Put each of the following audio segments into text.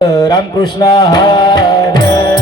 रामकृष्ण हरे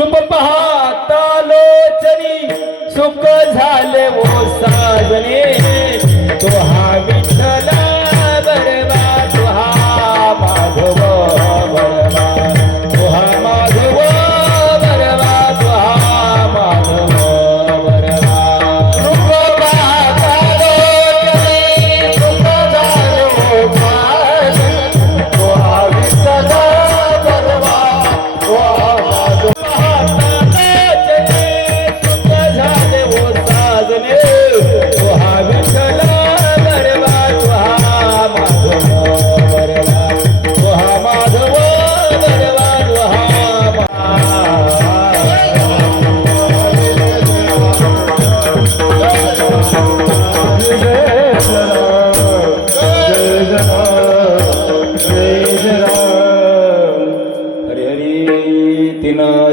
रूप पाहता लोचनी सुख झाले वो साजने तो हा विठ्ठल बरवा तो हा माधव बरवा तो हा माधव बरवा तो हा माधव बरवा रूप पाहता लोचनी सुख झाले वो साजने तो हा विठ्ठल बरवा तो हा माधव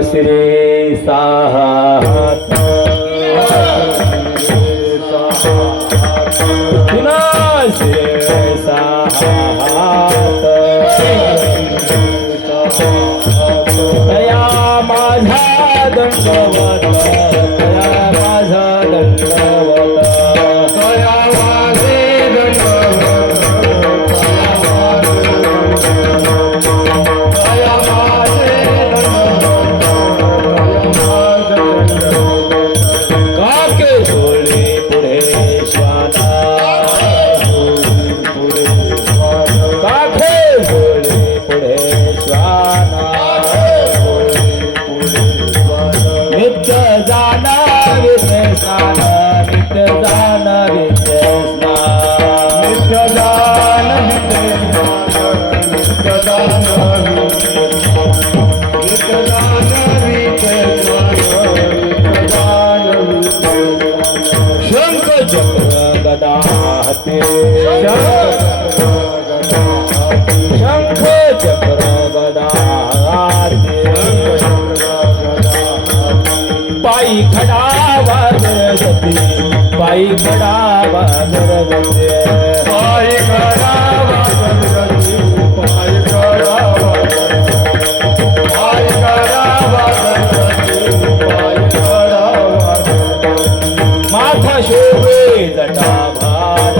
श्री साहात तिना श्री साहात तया माझा दंडवत तया माझा दंडवत तया माझे दंडवत तया माझे शंख चक्र गदा हाते शंख चक्र गदा हाते पायी खडा वागर जाते पायी खडा वागर जाते पायी खडा वागर जाते पायी खडा वागर पायी खडा वागर जाते पायी खडा वागर माथा शोभे जटा भार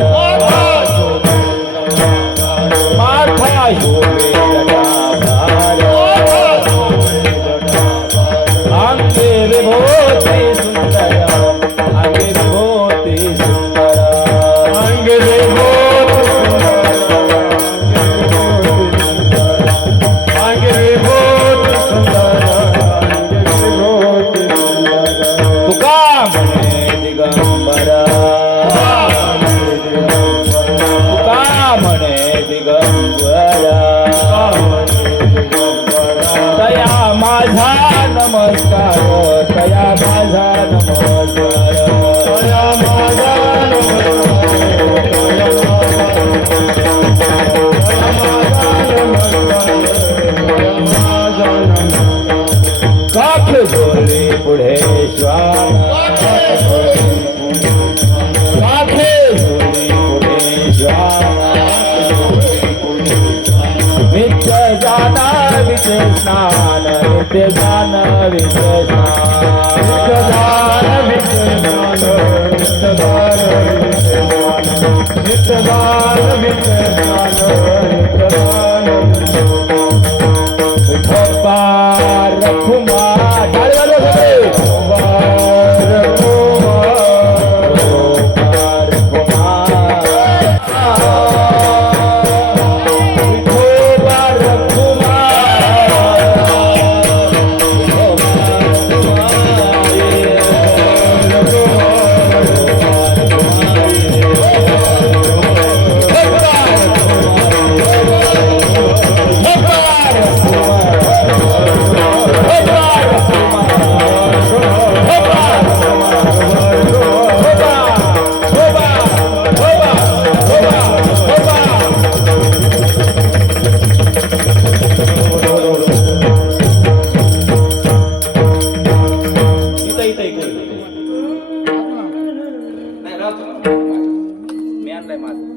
माथा शोभे जटा भार अंगे विभूती सुंदर अंगे विभूती सुंदर अंगे विभूती सुंदर अंगे विभूती सुंदर तुका म्हणे दिगंबरा तुका म्हणे दिगंबरा तया माझा नमस्कार तया माझा नमस्कार तया माझा काख झोळी पुढे श्वान काखे झोळी पुढे श्वान नित्य जाना विचे स्नान नित्य जान विचे स्नान नित्य जान विचे स्नान नित्य जान विचे स्नान नित्य जान विचे स्नान नित्य जान विचे स्नान रखुमा लावतो ना मी आणलाय माझं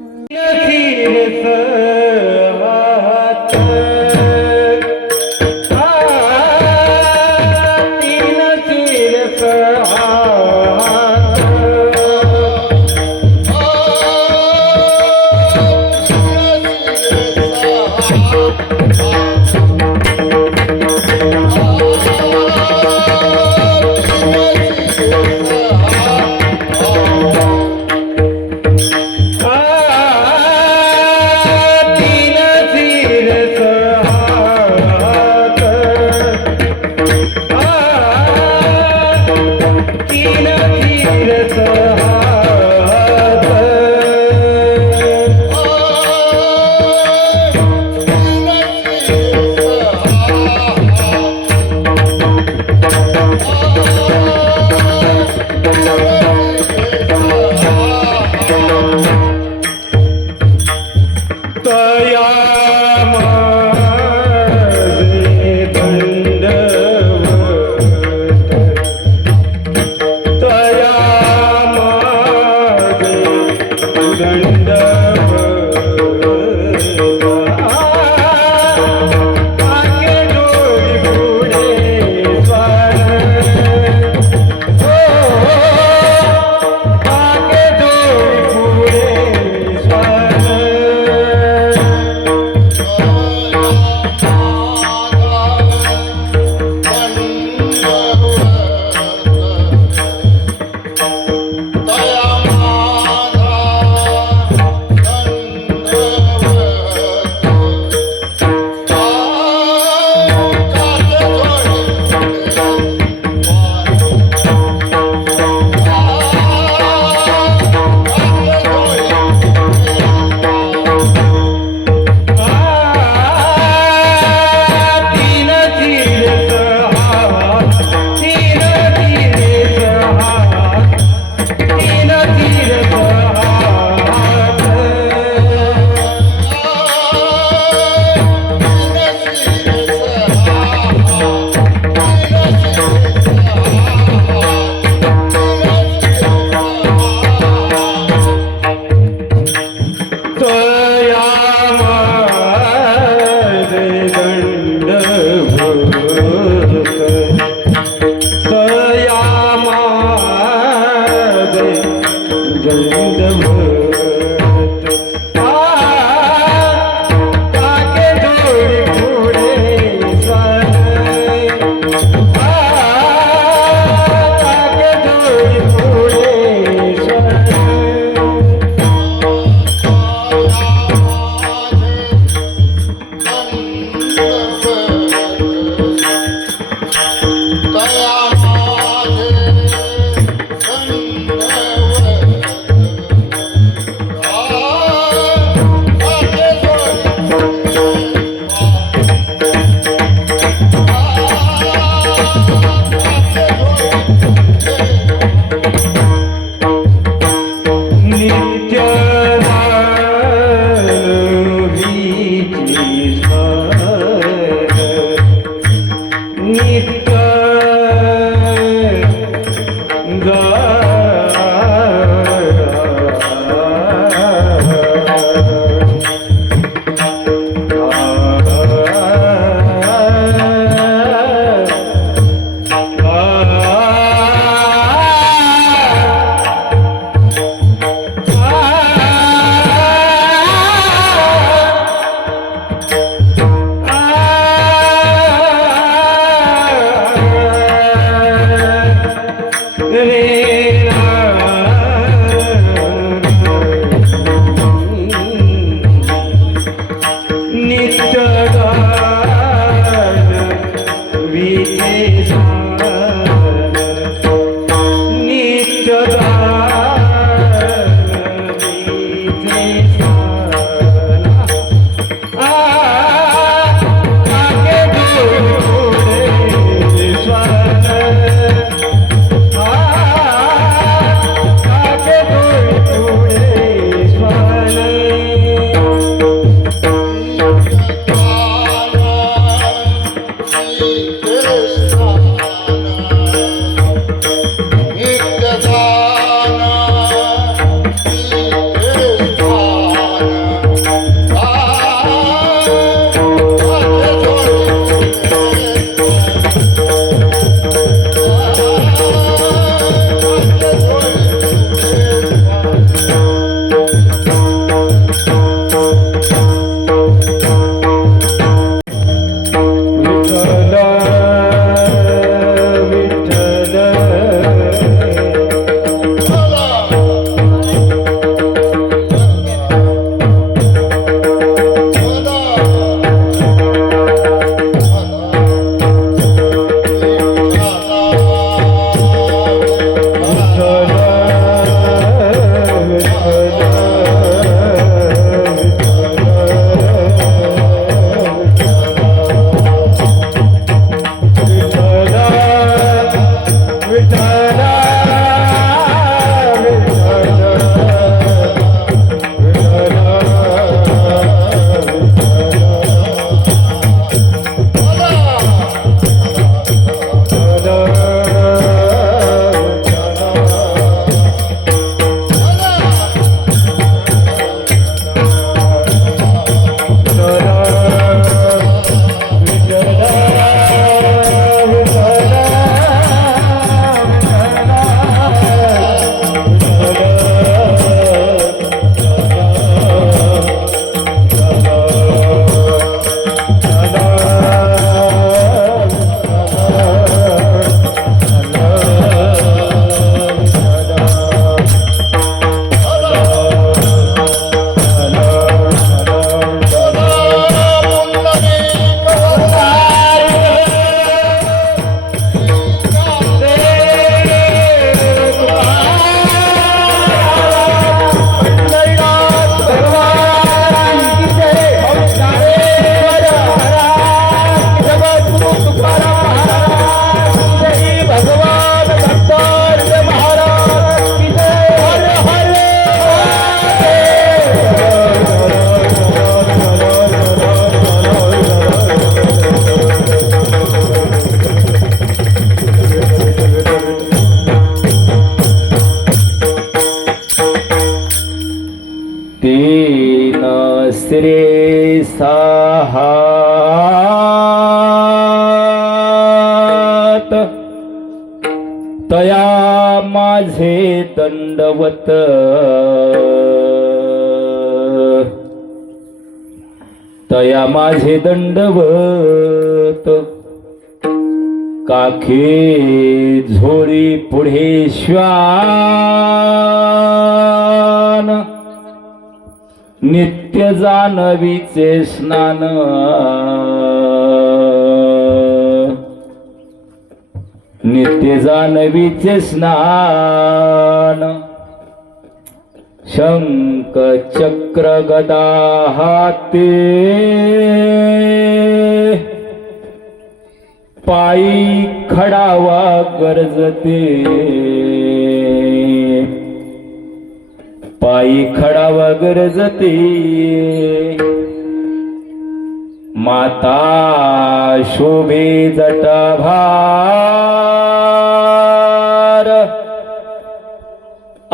Krishna, Nitya तिसरे साहात तया माझे दंडवत तया माझे दंडवत काखे झोळी पुढे श्वान नित्य जानवीचे स्नान नित्य जानवीचे स्नान शंख चक्र गदा हाते पायी खडावा गरजते पायी खडावा गरजते माता शोभे जटाभार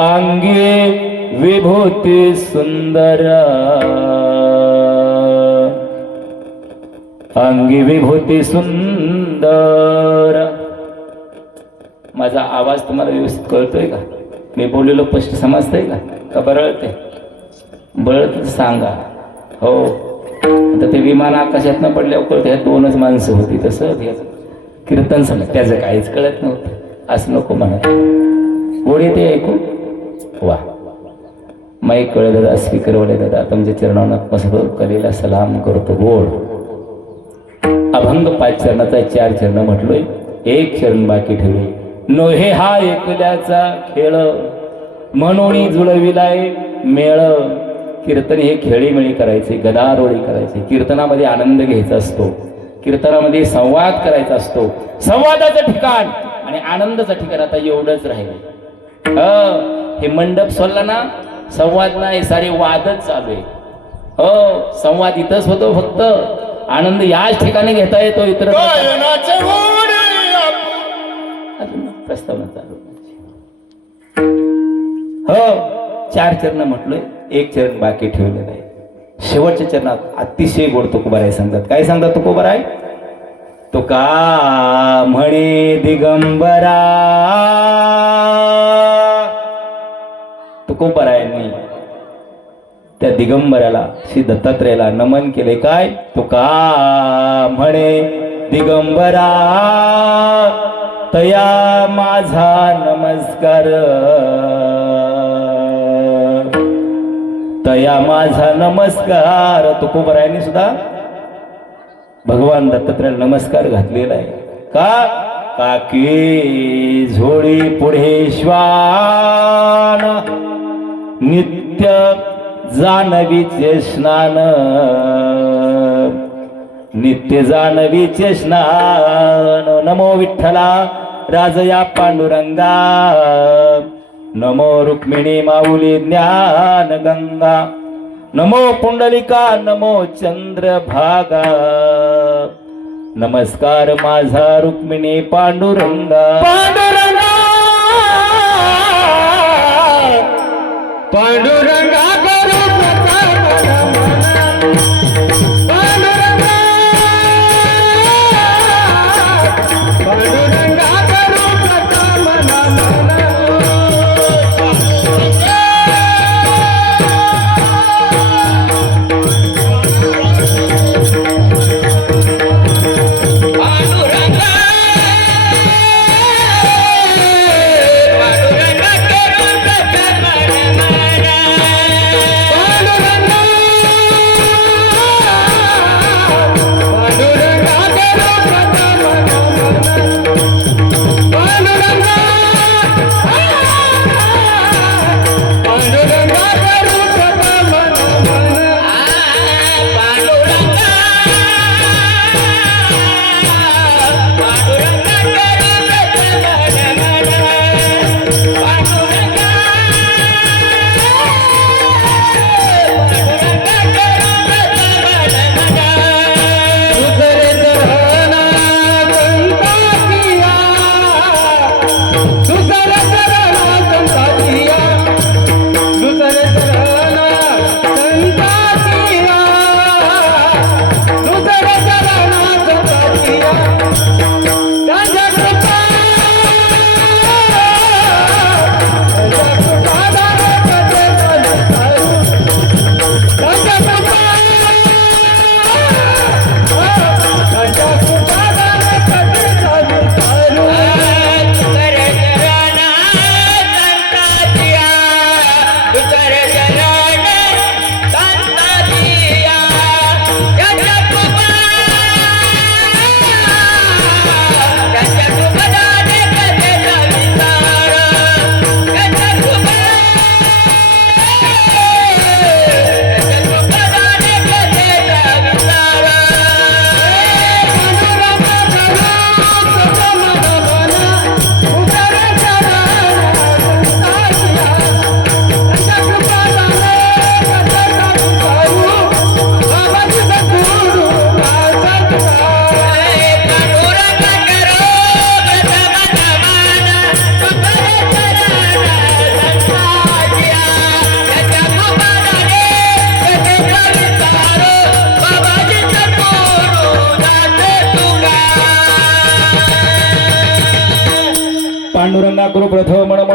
अंगे विभूती सुंदर अंगी विभूती सुंदर. माझा आवाज तुम्हाला व्यवस्थित कळतोय का? मी बोललेलो स्पष्ट समजतंय का बरळते? बरळत सांगा. हो, आता ते विमान आकाशात न पडल्यावर कळतं ह्यात दोनच माणसं होती. तसं कीर्तन समज त्याचं काहीच कळत नव्हतं. असं नको म्हणत. गोडे ते ऐकू वा माईक कळे दादा, स्पीकर वडे दादा, तुमच्या चरणांना मस्त कलेला सलाम करतो. गोड अभंग 5 चरणाचा 4 चरण म्हटलोय, 1 चरण बाकी ठेवले. नोहे हा एकल्याचा खेळ म्हणून जुळविलाय मेळ. कीर्तन हे खेळीमेळी करायचे, गदारोळी करायचे. कीर्तनामध्ये आनंद घ्यायचा असतो, कीर्तनामध्ये संवाद करायचा असतो. संवादाचं ठिकाण आणि आनंदाचं ठिकाण आता एवढंच राहिलं. हे मंडप सोडला ना, संवाद नाही, सारे वादच चालू आहे. हो, संवाद इथंच होतो, फक्त आनंद याच ठिकाणी घेता येतो. इतर प्रस्तावना चालू. हो, 4 चरण म्हटलोय, 1 चरण बाकी ठेवलेलं आहे. शेवटच्या चरणात अतिशय गोड तुकोबाराय सांगतात. काय सांगतात तुकोबाराय? तुका म्हणे दिगंबरा. तुकोबारायांनी त्या दिगंबराला, श्री दत्तात्रेयाला नमन केले. काय? तुका म्हणे दिगंबरा तया माझा नमस्कार. तया माझा नमस्कार. तुकोबारायांनी सुद्धा भगवान दत्तात्रेयाला नमस्कार घातलेला आहे. का? काकी झोळी पुढे श्वान नित्य जानवीचे स्नान. नित्य जानवीचे स्नान. नमो विठ्ठला राजया पांडुरंगा. नमो रुक्मिणी माऊली ज्ञान गंगा. नमो पुंडलिका नमो चंद्रभागा. नमस्कार माझा रुक्मिणी पांडुरंगा. पांडुरंगा पांडुरंगा करू पांडुरंगा. पांडुरंगा करू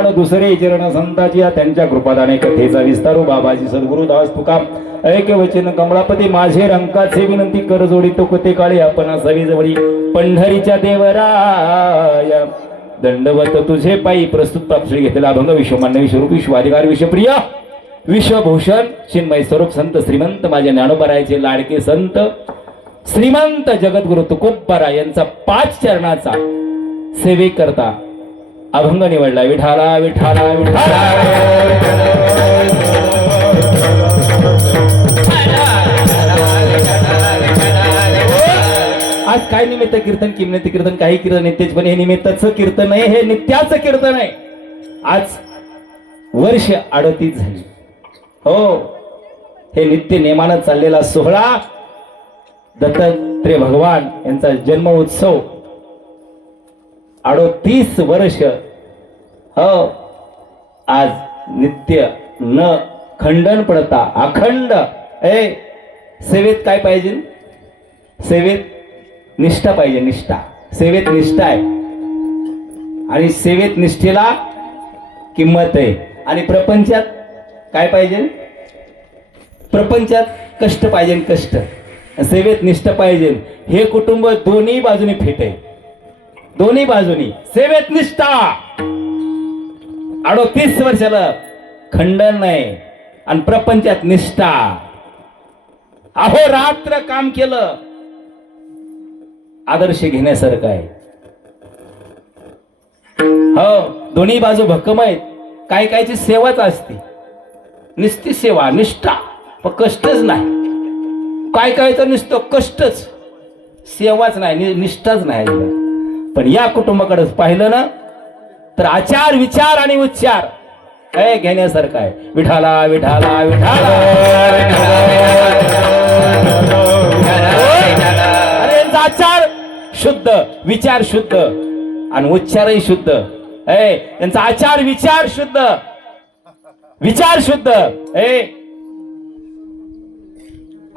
जाण दुसरे चरण संताची त्यांच्या कृपादाने कथेचा विस्तारू बाबाजी सद्गुरु दास तुकाम ऐक्य वचन कमळापती माझे रंकाचे विनंती कर जोडी तो कथे काळी आपण असावी जवळी पंढरीच्या देवराया दंडवत तुझे पायी प्रस्तुत प्राप्त घेतलेला अभंग विश्वमान्य विश्वरूप विश्वाधिकार विश्वप्रिय विश्वभूषण चिन्मय स्वरूप संत श्रीमंत माझ्या ज्ञानोबरायचे लाडके संत श्रीमंत जगद्गुरु तुकोबरा यांचा 5 चरणाचा सेवेकरता अभंग निवडला. विठाला विठाला विठाला आज काय निमित्त कीर्तन किमनेत कीर्तन काही कीर्तन नित्यच पण हे निमित्ताचं कीर्तन आहे, हे नित्याचं कीर्तन आहे. आज वर्ष 38 झाली. हो, हे नित्य नेमानं चाललेला सोहळा दत्तात्रय भगवान यांचा जन्म उत्सव 38 वर्ष. हो, आज नित्य न खंडन पडता अखंड. सेवेत काय पाहिजे? सेवेत निष्ठा पाहिजे. निष्ठा, सेवेत निष्ठा आहे आणि सेवेत निष्ठेला किंमत आहे. आणि प्रपंचात काय पाहिजे? प्रपंचात कष्ट पाहिजे. कष्ट, सेवेत निष्ठा पाहिजे. हे कुटुंब दोन्ही बाजूनी फिट आहे. दोन्ही बाजूनी सेवेत निष्ठा. 38 वर्षाला खंडन नाही आणि प्रपंचात निष्ठा. अहो रात्र काम केलं, आदर्श घेण्यासारखं आहे. हो, दोन्ही बाजू भक्कम आहेत. काय कायची सेवाच असते, निस्ती सेवा निष्ठा, पण कष्टच नाही. काय काय तर नुसतं कष्टच, सेवाच नाही, निष्ठाच नाही. पण या कुटुंबाकडे पाहिलं ना तर आचार विचार आणि उच्चार हे घेण्यासारखं आहे. विठाला विठाला विठाला. अरे यांचा आचार शुद्ध, विचार शुद्ध आणि उच्चारही शुद्ध. त्यांचा आचार विचार शुद्ध, विचार शुद्ध.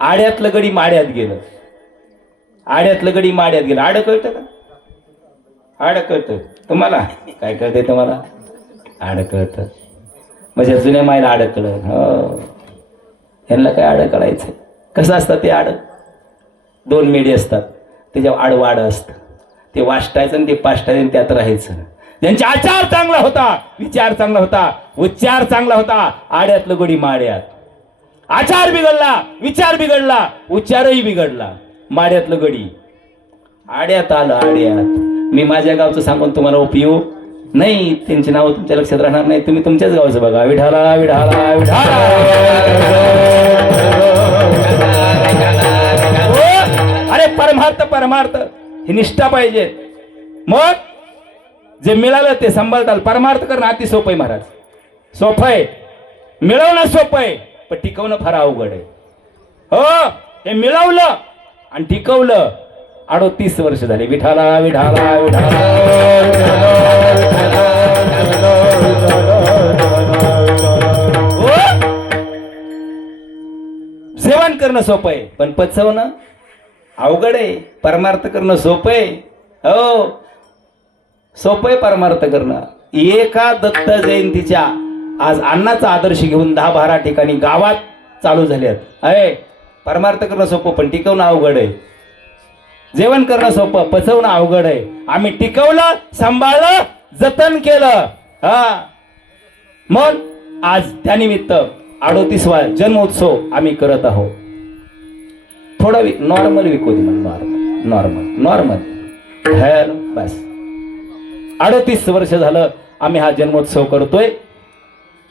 आड्यातलं गडी माड्यात गेलं. आड्यातलं गडी माड्यात गेलं. आड कळतं का? आड कळतं तुम्हाला? काय कळतंय तुम्हाला? आड कळतं. म्हणजे जुन्या मायला आड कळलं. हो, यांना काय आड कळायचं? कसं असतं ते आड? 2 मेढे असतात, त्याच्यावर आडवाड असतं. ते वाष्टायचं आणि ते पाष्टायचं आणि त्यात राहायचं. ज्यांचा आचार चांगला होता, विचार चांगला होता, उच्चार चांगला होता, आड्यातलं गडी माड्यात. आचार बिघडला, विचार बिघडला, उच्चारही बिघडला, माड्यातलं गडी आड्यात आलं. आड्यात मी माझ्या गावचं सांगून तुम्हाला उपयोग नाही. त्यांची नावं तुमच्या लक्षात राहणार नाही. तुम्ही तुमच्याच गावचं बघा. विठाला विठाला विठाला. अरे परमार्थ, परमार्थ ही निष्ठा पाहिजे. मग जे मिळालं ते सांभाळताल. परमार्थ करणं अति सोपं आहे महाराज. सोपं आहे, मिळवणं सोपं आहे, पण टिकवणं फार अवघड आहे. हो, हे मिळवलं आणि टिकवलं 38 वर्ष झाले. विठाला विठाला विठाला. सेवन करणं सोपं आहे, पण पचवणं अवघड आहे. परमार्थ करणं सोपं आहे. हो, सोपं आहे परमार्थ करणं. एका दत्त जयंतीच्या आज अन्नाचा आदर्श घेऊन 10-12 ठिकाणी गावात चालू झाल्यात. परमार्थ करणं सोपं, पण टिकवणं अवघड आहे. जेवण करणं सोपं, पचवणं अवघड आहे. आम्ही टिकवलं, सांभाळलं, जतन केलं. मग आज त्यानिमित्त 38वा जन्मोत्सव आम्ही करत आहोत. थोडा नॉर्मल विकू दे. नॉर्मल नॉर्मल नॉर्मल बस. 38 वर्ष झालं आम्ही हा जन्मोत्सव करतोय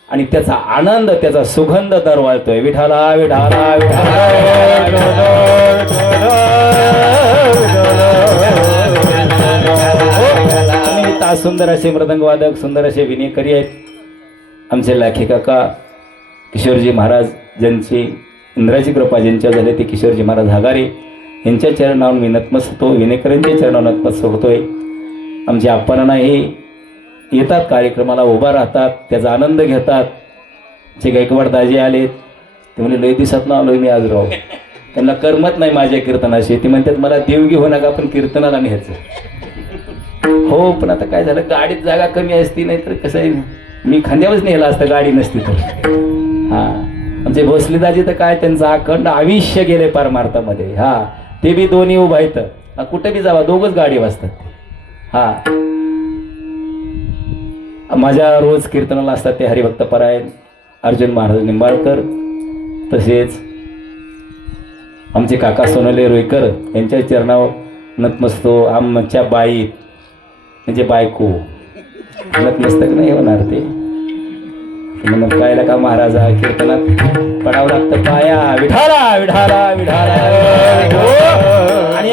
आणि त्याचा आनंद, त्याचा सुगंध दरवळतोय. विठाला विठाला विठाला. सुंदर असे मृदंगवादक, सुंदर असे विनेकरी आहेत आमचे लाखे काका किशोरजी महाराज, ज्यांची इंद्राची कृपा ज्यांच्या झाले ते किशोरजी महाराज हागारे यांच्या चरणावर मी नतमस्तक होतो. विनेकरांच्या चरणावर नतमस्तक होतोय. आमच्या आप्पांना हे येतात कार्यक्रमाला, उभा राहतात, त्याचा आनंद घेतात. जे गायकवाड दाजी आलेत ते म्हणजे लय दिवसात ना आलोय मी आज राव. त्यांना करमत नाही माझ्या कीर्तनाशी. ते म्हणतात मला देवगी होऊ नका, पण कीर्तनाला न्यायचं. हो, पण आता काय झालं, गाडीत जागा कमी असती, नाही तर कसं आहे मी खांद्यावरच नेला असतं गाडी नसती तर. हा आमचे भोसले दाजी तर काय त्यांचं अखंड आयुष्य गेले परमार्थामध्ये. हा ते बी दोन्ही उभा येतं, कुठे बी जावा दोघच गाडी वाजतात. हा माझ्या रोज कीर्तनाला असतात ते हरिभक्त परायण अर्जुन महाराज निंबाळकर, तसेच आमचे काका सोनले रोईकर यांच्या चरणावर नतमस्तो. आमच्या बाई म्हणजे बायको नतमस्तक नाही होणार ते म्हणून कायला का महाराजा कीर्तनात पडावं लागतं पाया विठाला विठाला विठाला. आणि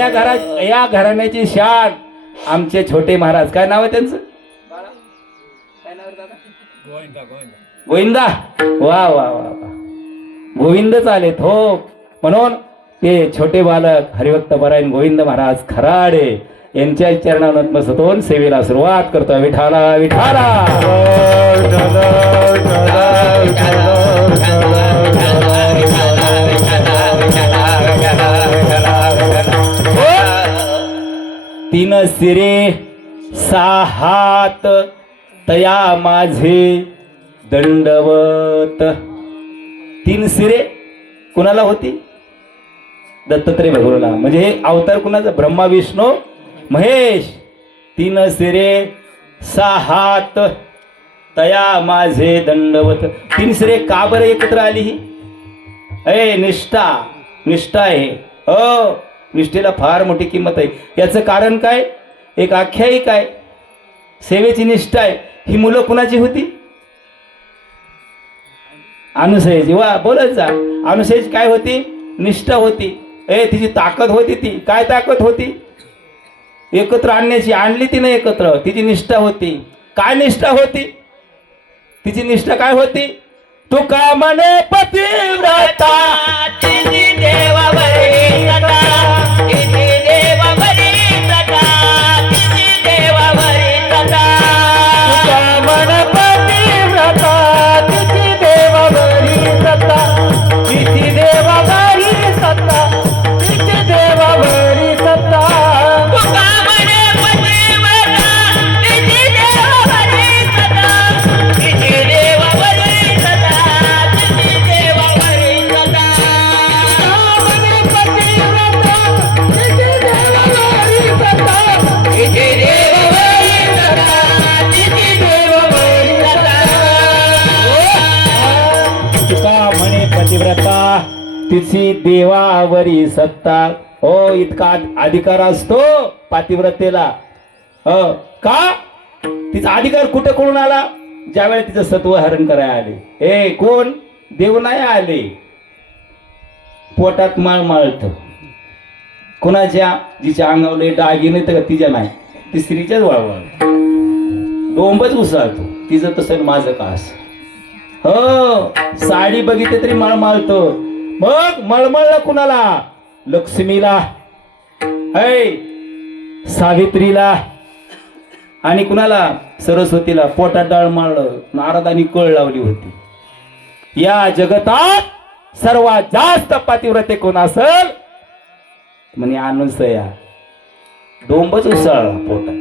या घराण्याची शान आमचे छोटे महाराज, काय नाव आहे त्यांचं? गोविंदा. वा वा वा गोविंदच आलेत हो. म्हणून ते छोटे बालक हरिभक्त परायण गोविंद महाराज खराडे यांच्या चरणावर नतमस्तक होऊन सेवेला सुरुवात करतो. विठाला विठाला. तीन सिरे सहा हात तया माझे दंडवत. तीन सिरे कुणाला होती? दत्तात्रय भगवानला. म्हणजे हे अवतार कुणाचा? ब्रह्मा विष्णू महेश. तीन सिरे सहा हात तया माझे दंडवत. तीन सिरे का बरं एकत्र आली ही? निष्ठा. निष्ठा आहे हो. निष्ठेला फार मोठी किंमत आहे. याचं कारण काय? एक आख्यायिक आहे. सेवेची निष्ठा आहे. ही मुलं कुणाची होती? अनुसयाची. वा बोलत जा. अनुसयाची काय होती? निष्ठा होती. तिची ताकद होती. ती काय ताकद होती? एकत्र आणण्याची. आणली ती नाही एकत्र. तिची निष्ठा होती. काय निष्ठा होती? तिची निष्ठा काय होती? तू का म्हणे पतिव्रता तिची देवावरी सदा. तिची देवावरी सदा. तिची देवावरी सदा. तू का म्हणे पतिव्रता तिची देवावरी सदा. तिची देवावरी सदा. तिची देवावरी सदा. तू का म्हणे पतिव्रता तिची देवावरी सदा. तिची देवावरी सदा. तिची देवावरी सदा. म्हणे पतिव्रता तिची देवावरी सदा. तिची देवावरी सदा. तिची देवावरी सदा. तुका म्हणे पतिव्रता तिची देवावरी सत्ता. हो इतका अधिकार असतो पातिव्रतेला. हो का? तिचा अधिकार कुठे कोण आला? ज्यावेळेस तिचं सत्व हरण करायला आले. हे कोण? देव नाही आले. पोटात माळ माळत कुणाच्या? जिच्या अंगावले डागिने तर तिच्या नाही, ती स्त्रीच्याच वळवळ डोंबच उसाळतो. तिचं तसं माझं कास. हो साडी बघितली तरी मळमळतो. मग मळमळला कुणाला? लक्ष्मीला, सावित्रीला आणि कुणाला? सरस्वतीला. पोटात डाळ माळलं. नारदानी कळ लावली होती. या जगतात सर्वात जास्त पतिव्रते कोण असल? म्हणे अनुसया. डोंबच उसळला पोटात.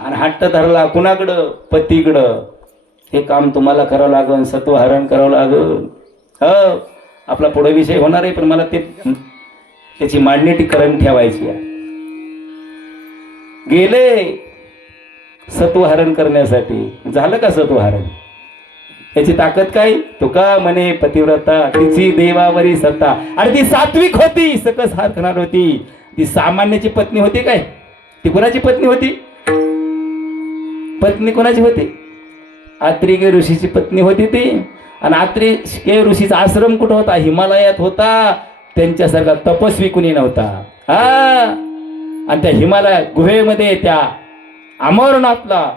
आणि हट्ट धरला कुणाकडं? पतीकडं. हे काम तुम्हाला करावं लागल. सत्व हरण करावं लागल. हो आपला पुढे विषय होणार आहे, पण मला त्याची मांडणी करून ठेवायची आहे. गेले सत्वहरण करण्यासाठी. झालं का सत्वहरण? याची ताकद काय? तुका म्हणे पतिव्रता तिची देवावरी सत्ता. आणि ती सात्विक होती. सकस हारखणार होती. ती सामान्याची पत्नी होती काय? ती कोणाची पत्नी होती? पत्नी कोणाची होती? आत्रेय ऋषीची पत्नी होती ती. आणि आत्रेय ऋषीचा आश्रम कुठं होता? हिमालयात होता. त्यांच्यासारखा तपस्वी कुणी नव्हता. आणि त्या हिमालय गुहेमध्ये त्या अमरनाथला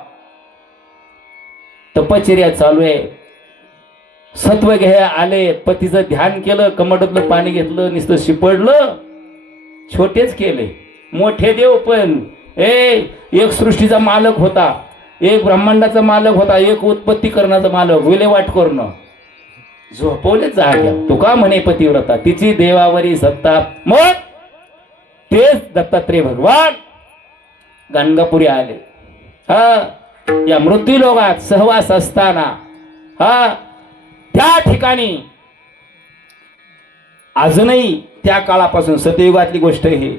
तपश्चर्या चालू आहे. सत्व घ्या आले. पतीचं ध्यान केलं. कमंडातलं पाणी घेतलं. नुसतं शिपडलं. छोटेच केले. मोठे देव पण एक सृष्टीचा मालक होता. एक ब्रह्मांडाचा मालक होता. एक उत्पत्ती करण्याचा मालक. विल्हेवाट करणं. झोपवले जाग्या. तुका म्हणे पतिव्रता तिची देवावरी सत्ता. मग तेच दत्तात्रय भगवान गाणगापुरी आले. या मृत्यूलोकात सहवास असताना त्या ठिकाणी अजूनही त्या काळापासून सतयुगातली गोष्ट आहे,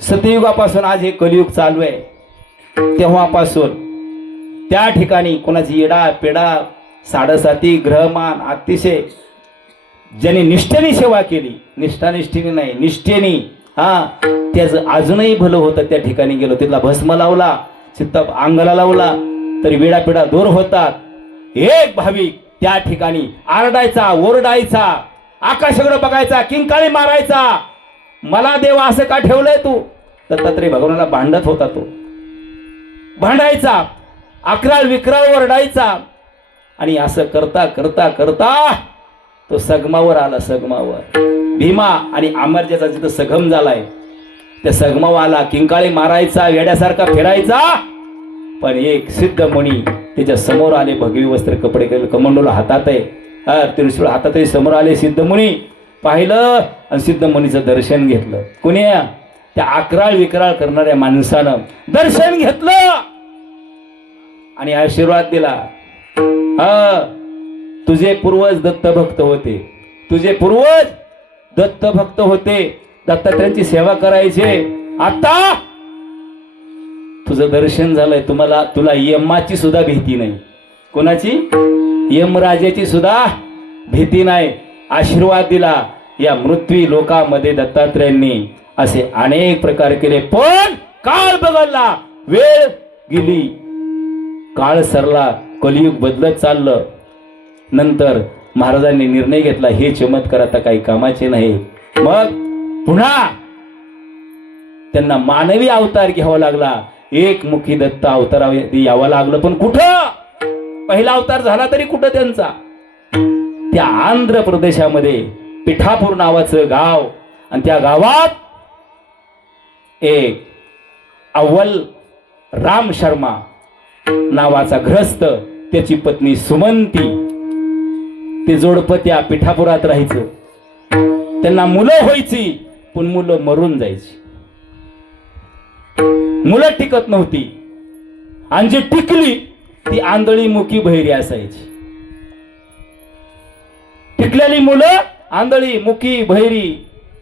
सतयुगापासून आज हे कलियुग चालू आहे, तेव्हापासून त्या ठिकाणी कोणाची येडा पेडा साडेसाती ग्रहमान अतिशय ज्याने निष्ठेने सेवा केली, निष्ठानिष्ठेने नाही निष्ठेने, त्याचं अजूनही भलं होतं. त्या ठिकाणी गेलो, तिथला भस्म लावला, चित्त अंगाला लावला तरी वेडापिडा दूर होतात. एक भाविक त्या ठिकाणी आरडायचा, ओरडायचा, आकाशाकडे बघायचा, किंकाळी मारायचा, मला देवा असं का ठेवलंय तू? दत्तात्रय भगवानाला भांडत होता, तो भांडायचा, अकराळ विक्राळ ओरडायचा. आणि असं करता करता करता तो संगमावर आला. संगमावर भीमा आणि अमरजाचा जिथं संगम झालाय त्या संगमावर आला, किंकाळी मारायचा, वेड्यासारखा फिरायचा. पण एक सिद्ध मुनी त्याच्या समोर आले, भगवी वस्त्र कपडे केले, कमंडोला हातात आहे, त्रिशूळ हातात आहे, समोर आले सिद्ध मुनी. पाहिलं आणि सिद्ध मुनीचं दर्शन घेतलं. कोणी? त्या अकराळ विक्राळ करणाऱ्या माणसानं दर्शन घेतलं आणि आशीर्वाद दिला. तुझे पूर्वज दत्तभक्त होते, तुझे पूर्वज दत्तभक्त होते, दत्तात्रयांची सेवा करायचे. आता तुझं दर्शन झालंय, तुला यमाची सुद्धा भीती नाही. कोणाची? यमराजाची सुद्धा भीती नाही. आशीर्वाद दिला. या मृत्यू लोकामध्ये दत्तात्रयांनी असे अनेक प्रकार केले. पण काळ बदलला, वेळ गेली, काळ सरला, कलियुग बदलत चाललं. नंतर महाराजांनी निर्णय घेतला, हे चमत्कार आता काही कामाचे नाही. मग पुन्हा त्यांना मानवी अवतार घ्यावा लागला. एकमुखी दत्त अवतार यावं लागलं. पण कुठं? पहिला अवतार झाला तरी कुठं त्यांचा? त्या आंध्र प्रदेशामध्ये पिठापूर नावाचं गाव, आणि त्या गावात एक अव्वल राम शर्मा नावाचा ग्रस्त, त्याची पत्नी सुमंती, ते जोडपं त्या पिठापुरात राहायचं. त्यांना मुलं व्हायची पण मुलं मरून जायची, मुलं टिकत नव्हती. आणि जी टिकली ती आंधळी मुकी बहिरी असायची. टिकलेली मुलं आंधळी मुकी बहिरी,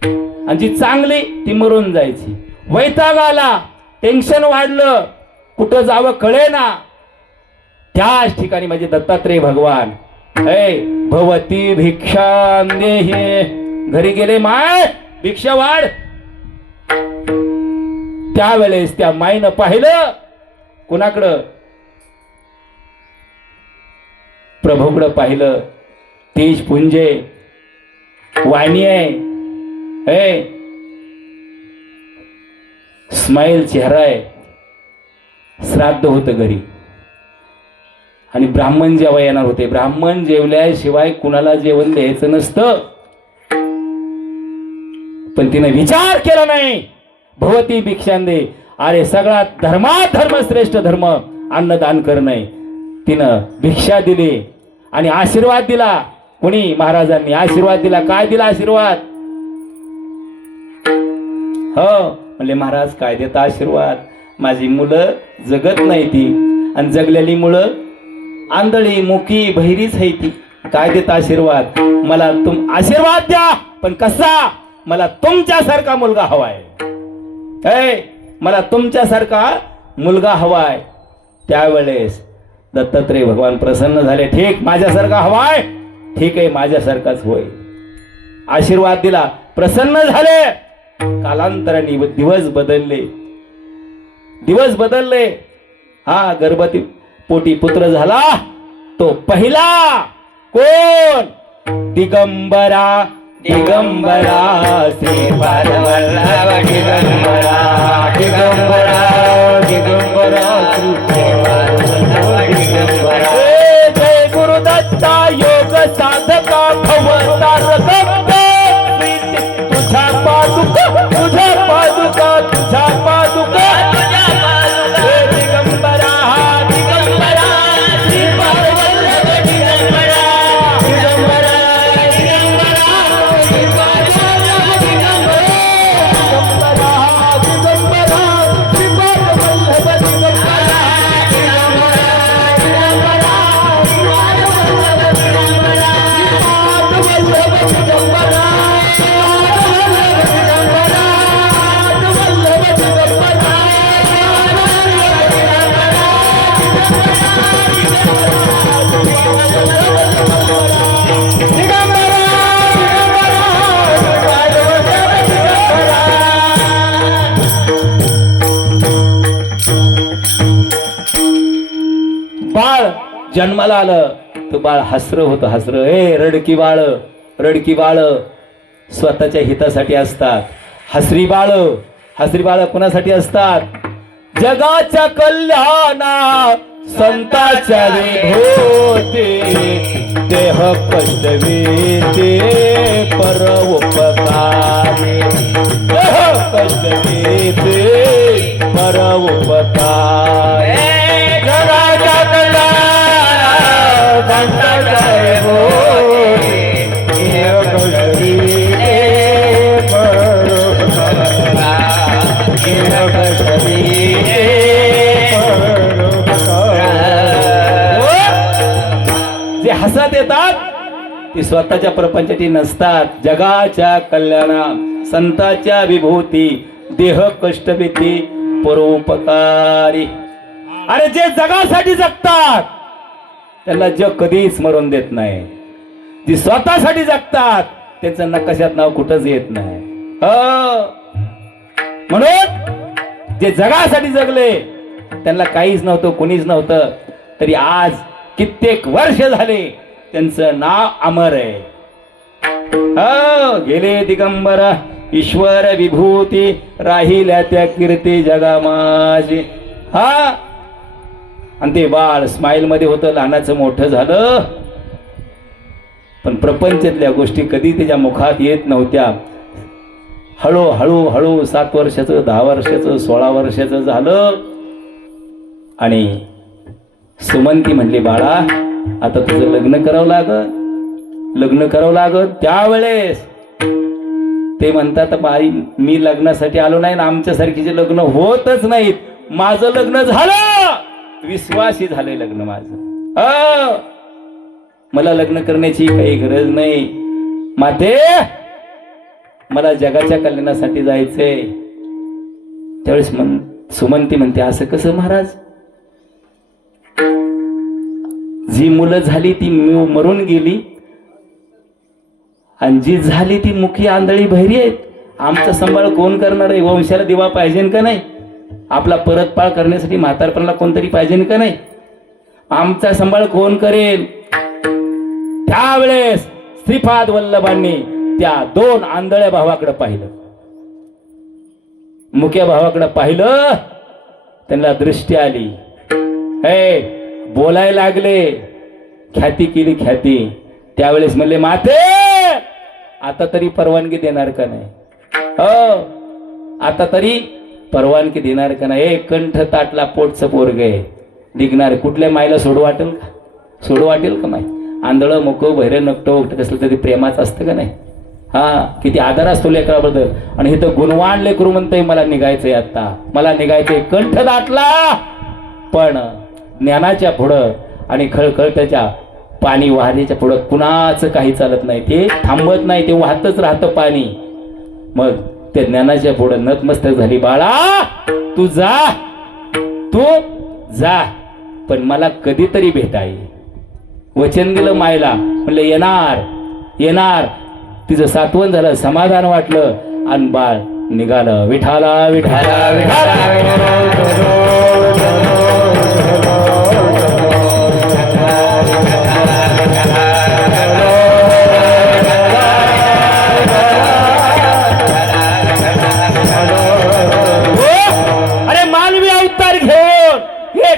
आणि जी चांगली ती मरून जायची. वैताग आला, टेन्शन वाढलं, कुठं जावं कळेना. त्याच ठिकाणी माझे दत्तात्रय भगवान, भवती भिक्षा देहि, घरी गेले, माय भिक्षा वाढ. त्यावेळेस त्या माईनं पाहिलं कोणाकडं? प्रभूकडं पाहिलं. तेज पुंजे वाणी आहे, स्माईल चेहरा आहे. श्राद्ध होतं घरी आणि ब्राह्मण जेव्हा येणार होते. ब्राह्मण जेवल्याशिवाय कुणाला जेवण द्यायचं नसतं. पण तिने विचार केला नाही, भवती भिक्षांदे, अरे सगळ्यात धर्मात धर्म श्रेष्ठ धर्म अन्नदान करणे. तिनं भिक्षा दिली आणि आशीर्वाद दिला. कोणी? महाराजांनी आशीर्वाद दिला. काय दिला आशीर्वाद? म्हणले महाराज काय देता आशीर्वाद? माझी मुलं जगत नाही ती, आणि जगलेली मुलं आंधळी मुकी बहिरीच आहे ती. काय देता आशीर्वाद? मला आशीर्वाद द्या, पण कसा? मला तुमच्यासारखा मुलगा हवाय, मला तुमच्यासारखा मुलगा हवाय. त्यावेळेस दत्तात्रय भगवान प्रसन्न झाले. ठीक, माझ्यासारखा हवाय, ठीक आहे, माझ्यासारखाच होय. आशीर्वाद दिला, प्रसन्न झाले. कालांतराने दिवस बदलले, दिवस बदलले. गर्भवती पोटी पुत्र झाला. तो पहिला कोण? दिगंबरा, दिगंबरा श्रीपाद वल्लभ दिगंबरा, दिगंबरा, दिगंबरा श्रीपाद वल्लभ दिगंबरा. जय गुरुदत्ता योग साधका भवतार दत्त, तुझ्या पादुका, तुझ्या पादुका, तुझ्या पादुका, दिगंबरा, दिगंबरा श्रीपाद वल्लभ दिगंबरा, दिगंबरा, दिगंबरा श्रीपाद वल्लभ दिगंबरा, दिगंबरा, दिगंबरा श्रीपाद वल्लभ दिगंबरा, बाळ जन्माला आलं तो बाळ हसरं होतं, हसरं. रडकी बाळ स्वतःच्या हितासाठी असतात. हसरी बाळ कोणासाठी असतात? जगाच्या कल्याणा संताच्या विभूती देह कष्टवीते परोपकारी, देह कष्टवीते परोपकारी. जगाच्या कल्याणा संताच्या विभूती देह कष्टवीते परोपकारी, देह कष्टवीते. जे हसत येतात ती स्वतःच्या प्रपंचाची नसतात. जगाच्या कल्याणा संताच्या विभूती देह कष्टभीती परोपकारी. अरे जे जगासाठी जगतात त्यांना जग कधीच मरून देत नाही. जे स्वतःसाठी जगतात त्यांचं नकाशात नाव कुठंच येत नाही. म्हणून जे जगासाठी जगले त्यांना काहीच नव्हतं, कोणीच नव्हतं, तरी आज कित्येक वर्ष झाले त्यांचं नाव अमर आहे. गेले दिगंबर ईश्वर विभूती राहिल्या त्या कीर्ती जगा माझी. आणि ते बाळ स्माईल मध्ये होतं, लहानाचं मोठं झालं, पण प्रपंचातल्या गोष्टी कधी त्याच्या मुखात येत नव्हत्या. हळू 7 वर्षाचं, 10 वर्षाचं, 16 वर्षाचं झालं आणि सुमंती म्हणली, बाळा आता तुझं लग्न करावं लागत. त्यावेळेस ते म्हणतात, बाई मी लग्नासाठी आलो नाही ना, आमच्यासारखीचे लग्न होतच नाहीत. माझं लग्न झालं, विश्वासी झालंय लग्न माझं. मला लग्न करण्याची काही गरज नाही माते, मला जगाच्या कल्याणासाठी जायचंय. त्यावेळेस सुमंती म्हणते, असं कसं महाराज? जी मुलं झाली ती मरून गेली आणि जी झाली ती मुखी आंधळी बहिरी आहेत. आमचा सांभाळ कोण करणार आहे? वंशाला दिवा पाहिजे का नाही? आपला परतपाळ करण्यासाठी म्हातारपणाला कोणतरी पाहिजे का नाही? आमचा सांभाळ कोण करेल? त्यावेळेस श्रीपाद वल्लभांनी त्या 2 आंधळ्या भावाकडे पाहिलं, मुख्या भावाकडे पाहिलं, त्यांना दृष्टी आली, बोलायला लागले, ख्याती केली ख्याती. त्यावेळेस म्हणले, माते आता तरी परवानगी देणार का नाही? आता तरी परवानगी देणार का नाही? कंठ ताटला पोटचं पोरग आहे, निघणार. कुठल्या मायला सोडू वाटेल का माय? आंधळं मुक बहिरे नकटो कसलं तरी प्रेमाच असतं का नाही? किती आदर असतो लेकराबद्दल. आणि हे तर गुणवान लेकरू म्हणतंय, मला निघायचंय, आता मला निघायचंय. कंठ दाटला, पण ज्ञानाच्या पुढं आणि खळखळत्याच्या पाणी वाहण्याच्या पुढं कुणाचं काही चालत नाही. ते थांबत नाही, ते वाहतच राहतं पाणी. मग ते ज्ञानाच्या पुढं नतमस्तक झाली. बाळा तू जा, पण मला कधीतरी भेटाय. वचन दिलं मायला, म्हणलं येणार. तिचं सातवण झालं, समाधान वाटलं आणि बाळ निघालं. विठाला विठाला विठाला.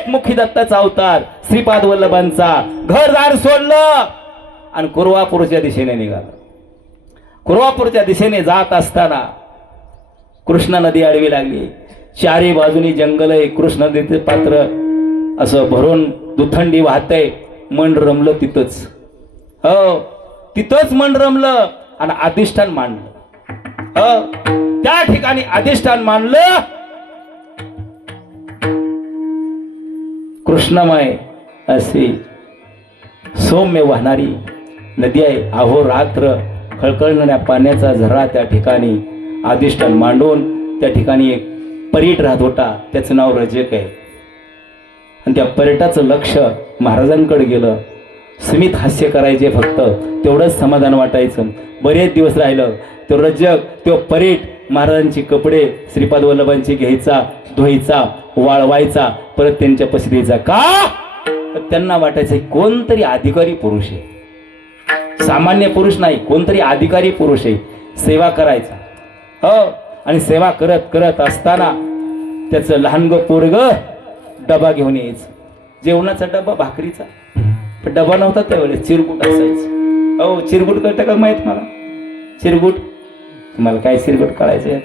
मुखी दत्ताचा अवतार श्रीपाद वल्लभांचा घरदार सोडलं आणि कुरवापूरच्या दिशेने निघाला. कुरवापूरच्या दिशेने जात असताना कृष्णा नदी आडवी लागली. चारी बाजूनी जंगल आहे. कृष्णा नदीचे पात्र असं भरून दुथंडी वाहतय. मन रमलं तिथंच. तिथंच मन रमलं आणि अधिष्ठान मांडलं. त्या ठिकाणी अधिष्ठान मांडलं. कृष्णमय अशी सौम्य वाहणारी नदी आहे. अहोरात्र खळखळणाऱ्या पाण्याचा झरा त्या ठिकाणी अधिष्ठान मांडून त्या ठिकाणी एक परीट राहत होता. त्याचं नाव रजक आहे. आणि त्या पर्यटाचं लक्ष महाराजांकडे गेलं. स्मित हास्य करायचे, फक्त तेवढंच समाधान वाटायचं. बरेच दिवस राहिलं. तो रजक, तो परीट महाराजांची कपडे श्रीपाद वल्लभांची घ्यायचा, धुवायचा, वाळवायचा, परत त्यांच्या पशी द्यायचा. का तर त्यांना वाटायचं कोणतरी अधिकारी पुरुष आहे, सामान्य पुरुष नाही, कोणतरी अधिकारी पुरुष आहे, सेवा करायचा. हो, आणि सेवा करत करत असताना त्याचं लहान पोरग डबा घेऊन यायचं, जेवणाचा डबा, भाकरीचा. पण डबा नव्हता त्यावेळेस, चिरगुट असायचं. हो, चिरगुट कळतं का माहित मला? चिरगुट तुम्हाला काय चिरगुट कळायचं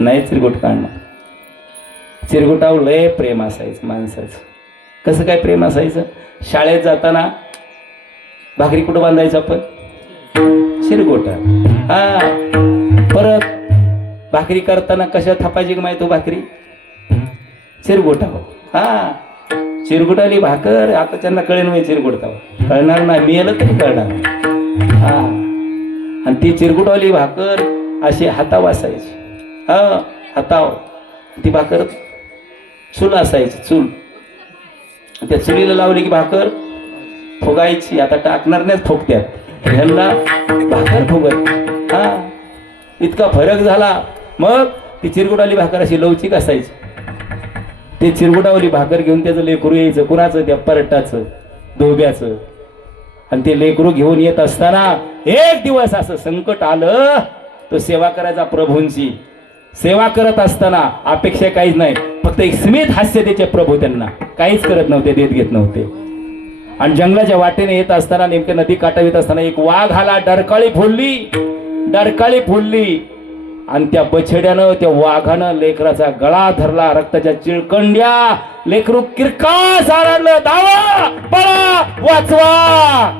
नाही? चिरगुट काढणार, चिरगुटावर लय प्रेम असायचं माणसाचं. कसं काय प्रेम असायचं? शाळेत जाताना भाकरी कुठं बांधायचं आपण? चिरगोटा. हा, परत भाकरी करताना कशा थापायची का माहिती? भाकरी चिरगोटावर. हा, चिरगुटाली भाकर आता त्यांना कळेल नाही, चिरगुटावर कळणार नाही, मिळालं तरी कळणार. हा, आणि ती चिरगुटावली भाकर अशी हातावर असायची. हा, हातावर ती भाकर चूल असायची, चूल. त्या चुलीला लावली की भाकर फुगायची. आता टाकणार नाहीच फुगत्यात, ह्यांना भाकर फुगत. हा, इतका फरक झाला. मग ती चिरगुटावली भाकर अशी लवचिक असायची. ते चिरगुटावली भाकर घेऊन त्याचं लेकरू यायचं, कुणाचं? त्या परटाचं, धोब्याचं. आणि ते लेकरू घेऊन येत असताना एक दिवस असं संकट आलं, तो सेवा करायचा प्रभूंची. सेवा करत असताना अपेक्षा काहीच नाही, फक्त एक स्मित हास्य त्याचे प्रभू, त्यांना काहीच करत नव्हते, देत घेत नव्हते. आणि जंगलाच्या वाटेने येत असताना, नेमकं नदी काठावर येत असताना एक वाघ आला, डरकाळी फोडली, डरकाळी फोडली. आणि त्या बछड्यानं, त्या वाघानं लेकराचा गळा धरला, रक्ताच्या चिळकंड्या. लेकरू किरकास आरडलं, धावा, पळा, वाचवा.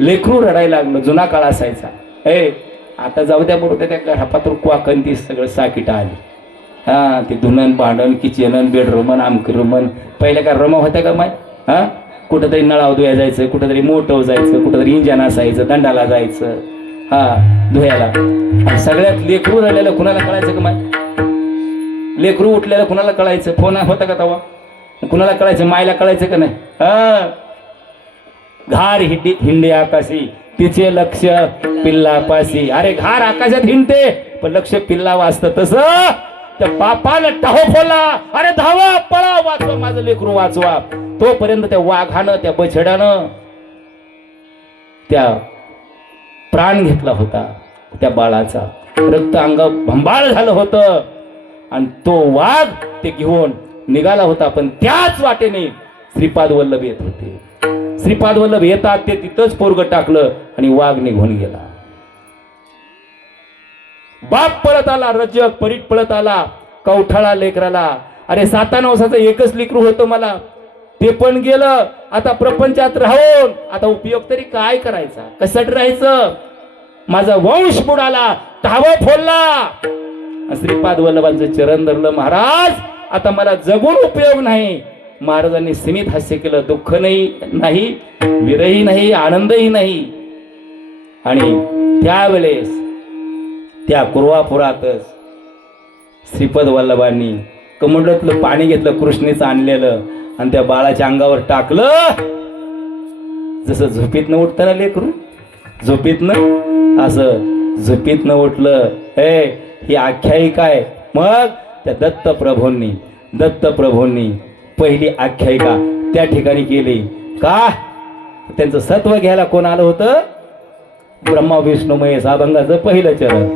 लेकरू रडायला लागलं. जुना काळ असायचा. आता जाऊ द्या बरोबर, त्या घरापात्र क्वाकन ती सगळं साकीट आली. हा, ते धुनन भांडण, किचन, बेडरूमन, आमकरूमन. पहिल्या काय रमा होत्या का माय? हा, कुठंतरी नळाव धुया जायचं, कुठंतरी मोठं जायचं, कुठंतरी इंजन असायचं, दंडाला जायचं. हा, धुयाला. आणि सगळ्यात लेकरू झालेलं कुणाला कळायचं का माय? लेकरू उठलेलं कुणाला कळायचं? फोन होता का तेव्हा? कुणाला कळायचं? मायला कळायचं का नाही? हा, घार हिंडे आकाशी, तिचे लक्ष पिल्लापाशी. अरे घार आकाशात हिंडते, पण लक्ष पिल्ला वाचतं. तसं त्या बापानं टाहो फोडला, अरे धावा, पळा, वाचवा, माझं लेकरू वाचवा. तोपर्यंत त्या वाघानं, त्या बछड्यानं त्या प्राण घेतला होता, त्या बाळाचा. रक्त अंग भंबाळ झालं होतं. आणि तो वाघ ते घेऊन निघाला होता. पण त्याच वाटेने श्रीपाद वल्लभ येत होते. श्रीपाद वल्लभ येतात, ते तिथंच पोरग टाकलं आणि वाघ निघून गेला. बाप पळत आला, रजक परीट पळत आला, कवठाळा लेकराला. अरे 7 वर्षाचं एकच लेकरू होतं मला, ते पण गेलं. आता प्रपंचात राहून आता उपयोग तरी काय करायचा? कशासाठी राहायचं? माझा वंश बुडाला, टावा फोडला. श्रीपाद वल्लभांचं चरण धरलं. महाराज, आता मला जगून उपयोग नाही. महाराजांनी सीमित हास्य केलं. दुःख नाही, विरही नाही, आनंदही नाही. आणि त्यावेळेस त्या कुरवापुरातच श्रीपद वल्लभांनी कमंडलतलं पाणी घेतलं, कृष्णेचं आणलेलं, आणि त्या बाळाच्या अंगावर टाकलं. जसं झोपीतनं उठतं ना लेकरू, झोपीतनं, असं झोपीतनं उठलं. ही आख्यायिका आहे. मग त्या दत्तप्रभूंनी पहिली आख्यायिका त्या ठिकाणी केली. का? त्यांचं सत्व घ्यायला कोण आलं होतं? ब्रह्मा विष्णू महेश अभंगाचं पहिलं चरण.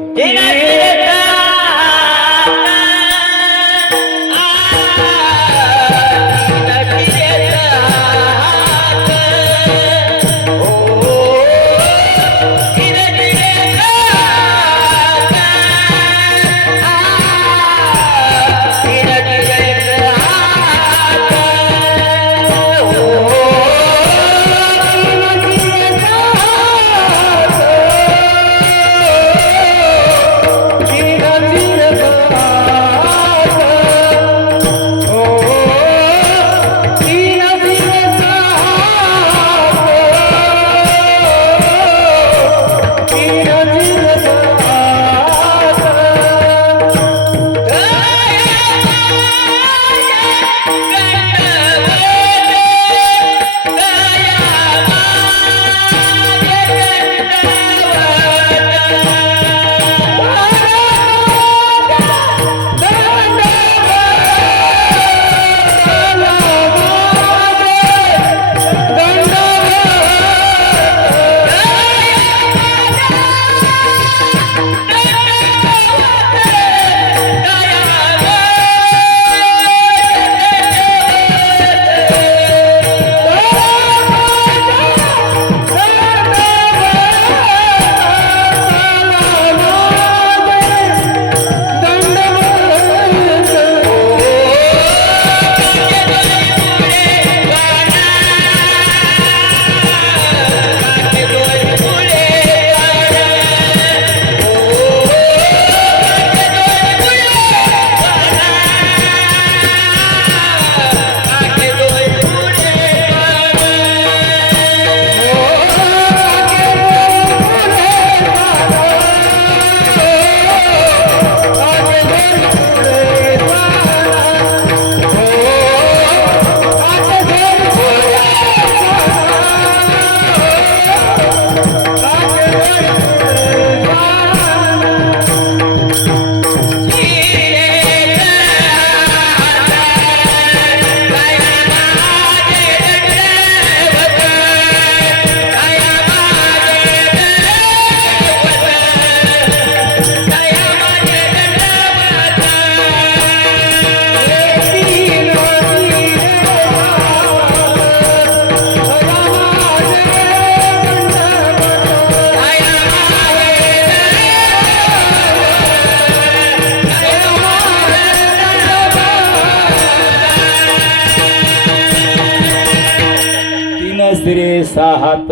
शिरे साहात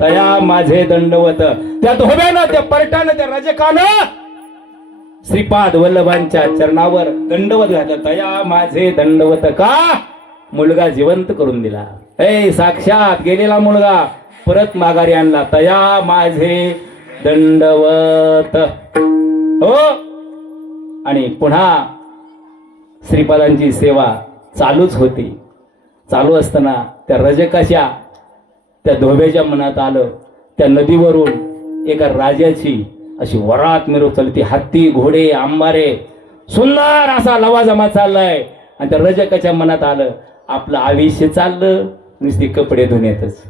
तया माझे दंडवत. त्या धोब्यानं, त्या परटानं, त्या रजकानं श्रीपाद वल्लभांच्या चरणावर दंडवत घातलं. तया माझे दंडवत. का? मुलगा जिवंत करून दिला. साक्षात गेलेला मुलगा परत माघारी आणला. तया माझे दंडवत. हो. आणि पुन्हा श्रीपादांची सेवा चालूच होती. चालू असताना त्या रजकाच्या, त्या धोब्याच्या मनात आलं, त्या नदीवरून एका राजाची अशी वरात मिरवत चालली. हत्ती, घोडे, आंबारे, सुंदर असा लवाजमा चाललाय. आणि त्या रजकाच्या मनात आलं, आपलं आयुष्य चाललं नुसती कपडे धुण्यातच.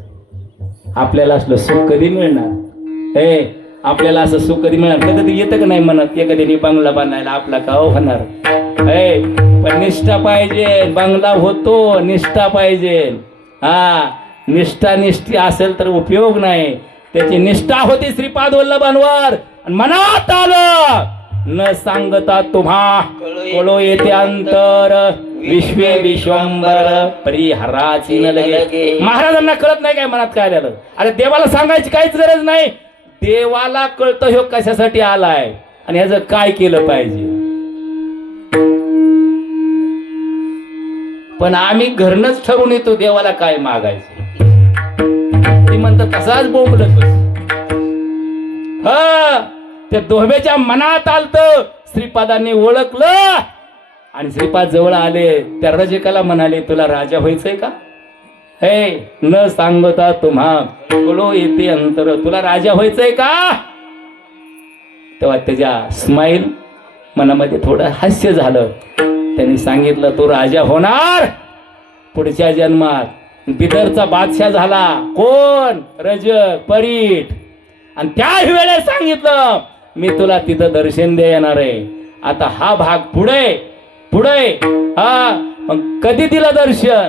आपल्याला असलं सुख कधी मिळणार? आपल्याला असं सुख कधी मिळणार? कधी येतं का नाही म्हणत एखाद्याने बंगला बांधायला आपला का होणार? पण निष्ठा पाहिजे. बंगला होतो, निष्ठा पाहिजे. निष्ठा निष्ठी असेल तर उपयोग नाही. त्याची निष्ठा होती श्रीपाद वल्लभांवर. मनात आलं, न सांगता तुम्हा कळो येते अंतर, विश्वे विश्वंबर परिहराची न लगे. महाराजांना कळत नाही काय मनात काय आलं? अरे देवाला सांगायची काहीच गरज नाही. देवाला कळतं ह्यो कशासाठी आलाय आणि ह्याचं काय केलं पाहिजे. पण आम्ही घरनच ठरवून येतो देवाला काय मागायचं. ती म्हणतात तसाच बोंबलत बस. त्या दोहब्याच्या मनात आलत. श्रीपादांनी ओळखलं आणि श्रीपाद जवळ आले. त्या रजकाला म्हणाले, तुला राजा व्हायचंय का? न सांगता तुम्हा कळो येते अंतर, तुला राजा व्हायचंय का? तेव्हा त्याच्या स्माईल मनामध्ये थोडं हास्य झालं. त्यांनी सांगितलं, तो राजा होणार पुढच्या जन्मात. बिदरचा बादशाह झाला. कोण? रजक, परीट. आणि त्या वेळेस सांगितलं, मी तुला तिथं दर्शन दे येणार आहे. आता हा भाग पुढे पुढे. मग कधी दिलं दर्शन?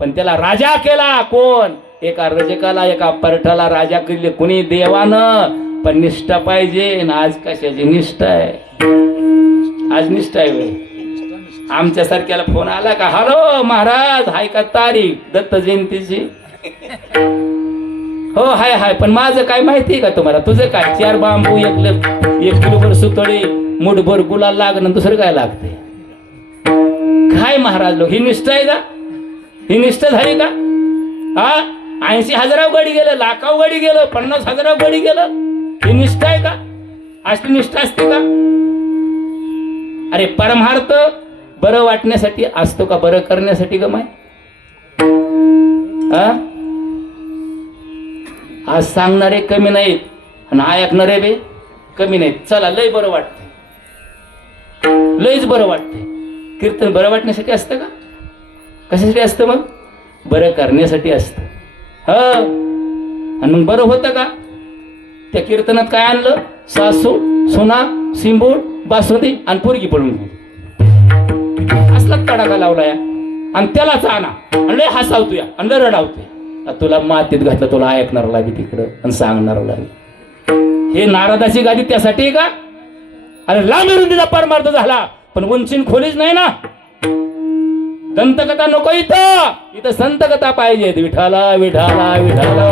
पण त्याला राजा केला. कोण? एका रजकाला, एका परठाला राजा केले. कुणी? देवानं. पण निष्ठा पाहिजे. आज कशाची निष्ठा आहे? आज निष्ठा आहे. आमच्यासारख्याला फोन आला का, हॅलो महाराज हाय का तारीख दत्त जयंतीची? हो हाय हाय. पण माझं काय माहितीये का तुम्हाला? तुझं काय? 4 बांबू, 1 किलोभर सुतळी, मुठभर गुलाल लागणं, दुसरं काय लागते? काय महाराज लोक, ही निष्ठा आहे का? ही निष्ठा झाली का? 80,000 गडी गेलं, लाखाव गडी गेलं, 50,000 गडी गेलं. ही निष्ठा आहे का? अशी निष्ठा असते का? अरे परमार्थ बरं वाटण्यासाठी असतो का? बरं करण्यासाठी गमाय? आज सांगणारे कमी नाहीत आणि ऐकणारे बे कमी नाहीत. चला लय बरं वाटते, लयच बरं वाटते. कीर्तन बरं वाटण्यासाठी असतं का? कशासाठी असतं मग? बरं करण्यासाठी असतं. आणि मग बरं होतं का? त्या कीर्तनात काय आणलं? सासू, सोना, सिंबूड, बासुंदी आणि पोरगी पळून गेली. असला तडाखा लावलाय आणि त्यालाच आणा आणि लय हसावतोय आणि लय रडावतोय. तुला मातीत घातलं, तुला ऐकणार लागली तिकडं आणि सांगणार लागली. हे नारदाची गादी त्यासाठी का? अरे लांबून तिचा परमार्थ झाला, पण उंचीन खोलीच नाही ना. दंतकथा नको इथं, इथं संतकथा पाहिजे. विठाला विठाला विठाला.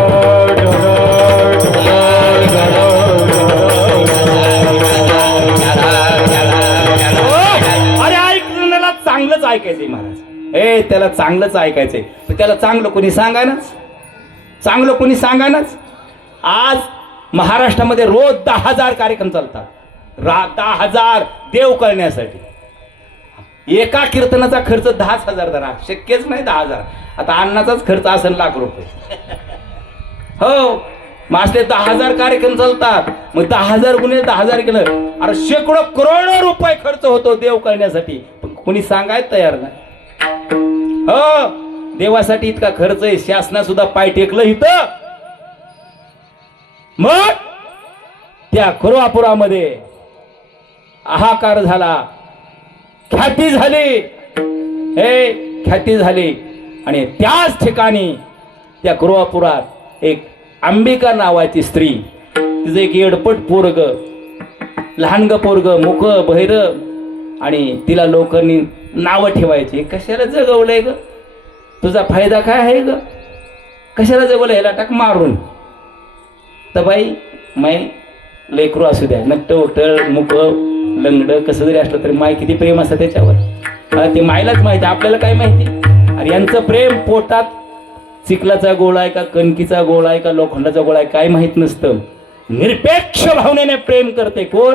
अरे ऐकण्याला चांगलंच ऐकायचंय महाराज. त्याला चांगलंच ऐकायचंय. त्याला चांगलं कोणी सांगायनाच, चांगलं कोणी सांगायनाच. आज महाराष्ट्रामध्ये रोज 10,000 कार्यक्रम चालतात. 10,000 देव करण्यासाठी. एका कीर्तनाचा खर्च 10,000 धरा, शक्यच नाही 10,000. आता अन्नाचाच खर्च असेल लाख रुपये. हो, मासले 10,000 कार्यक्रम चालतात. मग 10,000 गुणे 10,000 केलं, अरे शेकडो करोडो रुपये खर्च होतो देव करण्यासाठी. पण कोणी सांगायला तयार नाही. हो, देवासाठी इतका खर्च आहे, शासना सुद्धा पाय टेकलं इथं. मग त्या खुरवापुरामध्ये हाहाकार झाला, ख्याती झाली, ख्याती झाली. आणि त्याच ठिकाणी त्या खुरवापुरात एक अंबिका नावाची स्त्री, तिचं एक येडपट पोरग, लहानग पोरग, मुख बहिर, आणि तिला लोकांनी नावं ठेवायची. कशाला जगवलंय ग? तुझा फायदा काय आहे ग? कशाला जगवलं, ह्याला टाक मारून. तर बाई माय लेकरू असू द्या, नट्ट उटळ मुक लंगड कसं जरी असलं तरी माय किती प्रेम असतं त्याच्यावर, ते मायलाच माहिती, आपल्याला काय माहिती. अरे यांचं प्रेम पोटात चिखलाचा गोळा आहे का कणकीचा गोळा आहे का लोखंडाचा गोळा आहे काय माहित नसतं. निरपेक्ष भावनेने प्रेम करते कोण?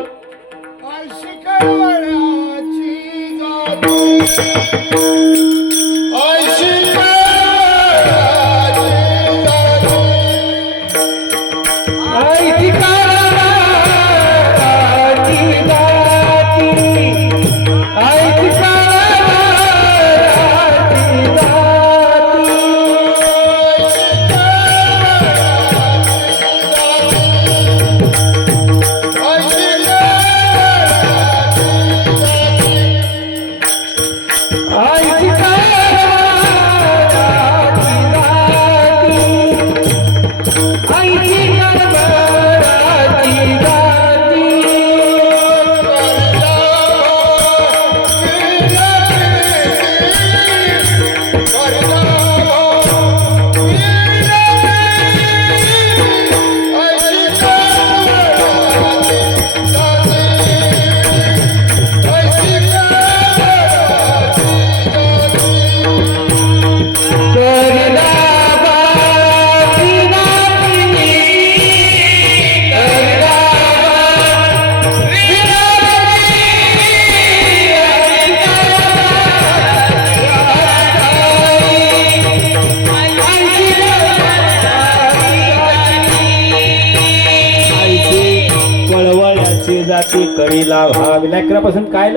जाती करीला भाव. लेकरापासून काय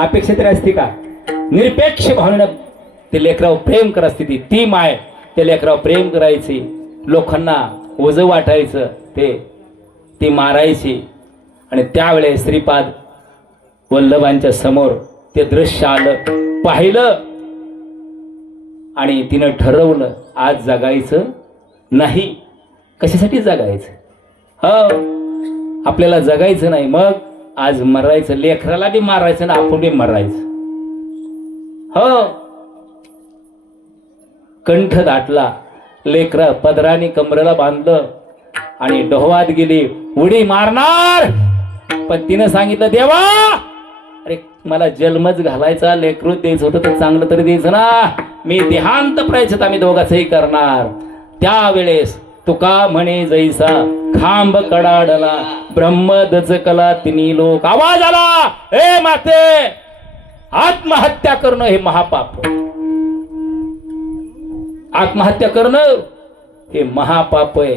अपेक्षा तरी असते का? निरपेक्ष भावनेनं ते लेकरावर प्रेम करत असते. ती माय त्या लेकरावर प्रेम करायची, लोकांना ओझं वाटायचं, ती मारायची. आणि त्यावेळेस श्रीपाद वल्लभांच्या समोर ते दृश्य आलं, पाहिलं आणि तिनं ठरवलं आज जगायचं नाही. कशासाठी जगायचं? हो, आपल्याला जगायचं नाही, मग आज मरायचं. लेकराला बी मारायचं ना आपण बी मरायचं. हो, कंठ दाटला, लेकरा पदराने कमरेला बांधलं आणि डोहात गेली, उडी मारणार. पण तिनं सांगितलं देवा, अरे मला जन्मच घालायचा, लेकरू द्यायचं होतं तर चांगलं तरी द्यायचं ना, मी देहांत प्रायचित आम्ही दोघांचंही करणार. त्यावेळेस तुका म्हणे जैसा खांब कडाडला, ब्रह्म दचकला तिन्ही लोक. आवाज आला, ए माते, आत्महत्या करणं हे महापाप. आत्महत्या करणं हे महापाप आहे.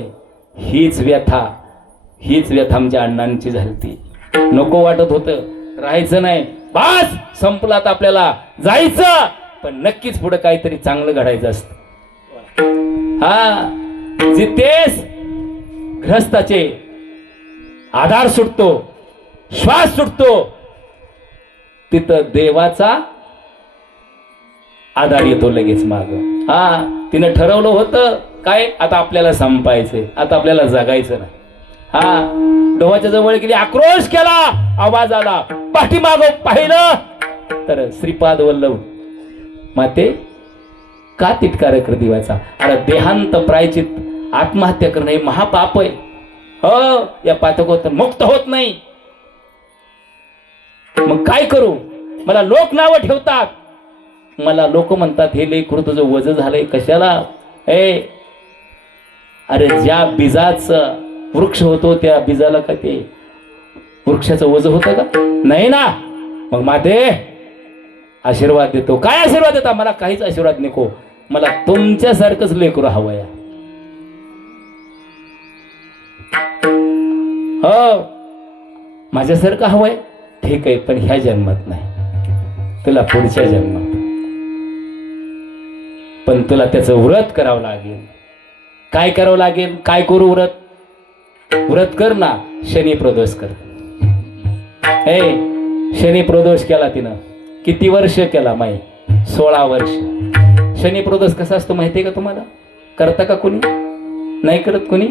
हीच व्यथा आमच्या अण्णांची झाली. नको वाटत होतं, राहायचं नाही, बस संपला, तर आपल्याला जायचं, पण नक्कीच पुढे काहीतरी चांगलं घडायचं असतं. हा, जितेस ग्रस्ताचे आधार सुटतो, श्वास सुटतो, तिथं देवाचा आधार येतो लगेच माग. हा, तिनं ठरवलं होतं काय, आता आपल्याला संपायचंय, आता आपल्याला जगायचं नाही. हा, डोहाच्या जवळ गेली, आक्रोश केला, आवाज आला, पाठीमाग पाहिलं तर श्रीपाद वल्लभ माते का तिटकार कर देवाचा. अरे देहांत प्रायचित, आत्महत्या करणं हे महापाप आहे. हो, या पातकोत मुक्त होत नाही. मग काय करू? मला लोक नावं ठेवतात, मला लोक म्हणतात हे लेकरू तुझं वज झालंय कशाला. अरे ज्या बीजाचं वृक्ष होतो त्या बीजाला का ते वृक्षाचं वज होतं का? नाही ना. मग माते आशीर्वाद देतो. काय आशीर्वाद देता? मला काहीच आशीर्वाद नको, मला तुमच्यासारखंच लेकरू हवंय. हो, माझ्यासारखं हवंय, ठीक आहे, पण ह्या जन्मात नाही, तुला पुढच्या जन्मात. पण तुला त्याचं व्रत करावं लागेल. काय करावं लागेल? काय करू? व्रत कर ना. शनी प्रदोष कर. शनी प्रदोष केला तिनं. किती वर्ष केला? माई 16 वर्ष. शनी प्रदोष कसा असतो माहितीये का तुम्हाला? करता का कोणी? नाही करत कोणी.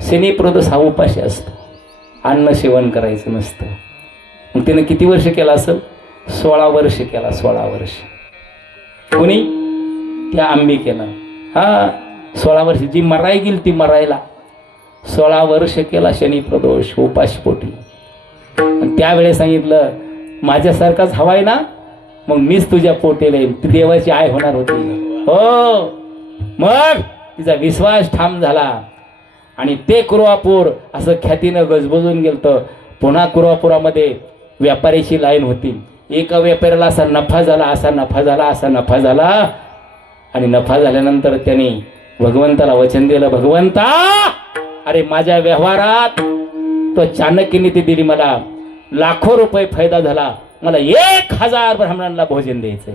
शनी प्रदोष हा उपाशी असतो, अन्न सेवन करायचं नसतं. मग तिनं किती वर्ष केला असेल? 16 वर्ष केला. 16 वर्ष. कोणी? त्या आंबे केला. हा, 16 वर्ष जी मराई गेली ती मरायला 16 वर्ष केला शनी प्रदोष उपाशी पोटी. आणि त्यावेळेस सांगितलं माझ्यासारखाच हवाय ना मग मीच तुझ्या पोटेला येईल. ती देवाची आई होणार होती. हो मग तिचा विश्वास ठाम झाला आणि ते कुरवापूर असं ख्यातीनं गजबजून गेलं. पुन्हा कुरवापुरामध्ये व्यापाऱ्याची लाईन होती. एका व्यापाऱ्याला असा नफा झाला, असा नफा झाला, असा नफा झाला. आणि नफा झाल्यानंतर त्यांनी भगवंताला वचन दिलं, भगवंता अरे माझ्या व्यवहारात तो चाणक्यने ती दिली, मला लाखो रुपये फायदा झाला, मला 1000 ब्राह्मणांना भोजन द्यायचंय.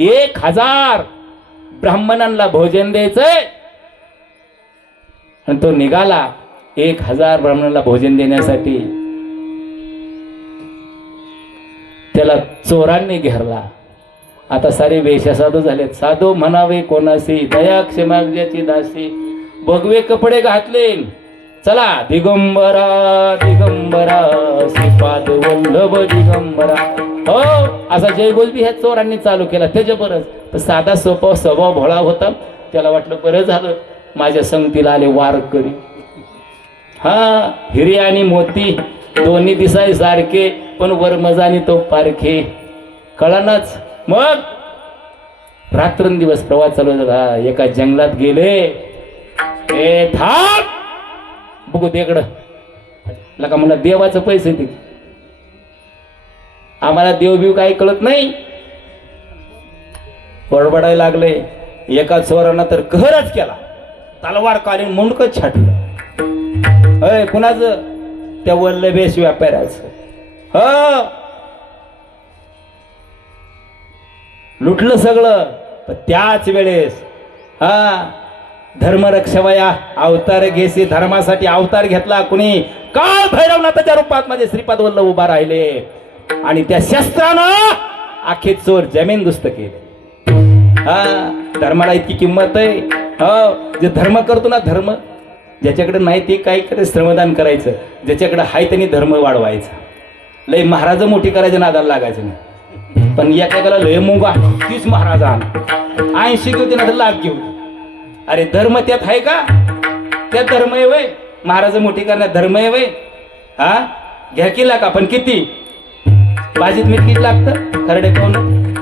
1000 ब्राह्मणांना भोजन द्यायचंय. आणि तो निघाला 1000 ब्राह्मणांना भोजन देण्यासाठी. त्याला चोरांनी घेरला. आता सारे वेश साधू झालेत. साधू म्हणावे कोणासी दया क्षमा ज्याची दासी. भगवे कपडे घातले, चला दिगंबरा दिगंबरा श्रीपाद वल्लभ दिगंबरा. हो असा जयघोष बी ह्या चोरांनी चालू केला. त्याच्याबरोबर साधा सोपा स्वभाव भोळा होता. त्याला वाटलं बरं झालं माझ्या संगतीला आले वारकरी. हा हिरे आणि मोती दोन्ही दिसाय सारखे पण वर मजानी तो पारखे कळानच. मग रात्रंदिवस प्रवास चालू झाला. एका जंगलात गेले. ए थांब बघू देकडं लका मला देवाचं पैसे दे. आम्हाला देवबीव काही कळत नाही. बडबडायला लागले. एका चोरानं तर कहरच केला. तलवार काढून मुंडकच छाटलं. अय कुणाचं? त्या वल्लभेश व्यापाऱ्याचं. हो लुटलं सगळं. पण त्याच वेळेस हा धर्मरक्षवया अवतार घेसे. धर्मासाठी अवतार घेतला कुणी? काळ भैरवनाथाच्या रूपात माझे श्रीपाद वल्लभ उभा राहिले आणि त्या शस्त्रानं आखे चोर जमीन दुस्त केले. हा धर्माला इतकी किंमत आहे. हो जे धर्म करतो ना, धर्म ज्याच्याकडे नाही ते काय करायचं, श्रमदान करायचं. ज्याच्याकडे आहे त्यांनी धर्म वाढवायचा. लय महाराज मोठी करायचं नादाला लागायचं नाही. पण एखाद्याला लय मुंगा तीच महाराजा 80 घेऊ ना तर लाभ घेऊ. अरे धर्म त्यात आहे का? त्यात धर्म आहे वय? महाराज मोठी करण्यात धर्म आहे वय? हा घ्या की लागा. पण किती? भाजीत मीठ किती लागतं? खरडे कोण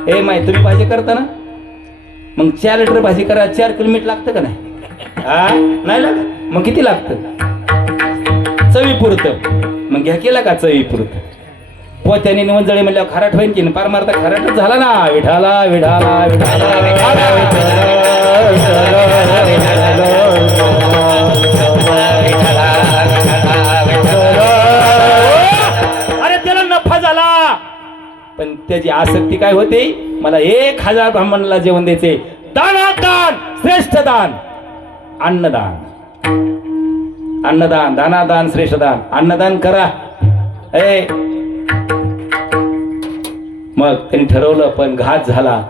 हे माहिती तुम्ही भाजी करता ना, मग 4 लिटर भाजी करा 4 किलो मीठ लागतं का नाही? हा नाही लागत. मग किती लागतं? चवीपुरतं. मग घ्या केला का चवीपुरतं? पोत्याने निवंजळे म्हणल्यावर खराट होईन की पार मारता खराटच झाला ना. विठाला विठाला विठाला अरे त्याला नफा झाला. पण त्याची आसक्ती काय होते? मला 1000 ब्राह्मणाला जेवण द्यायचे. दानादान श्रेष्ठ दान. अन्नदान अन्नदान दानादान श्रेष्ठ दान. अन्नदान करा. ए मग त्यांनी ठरवलं. पण घात झाला.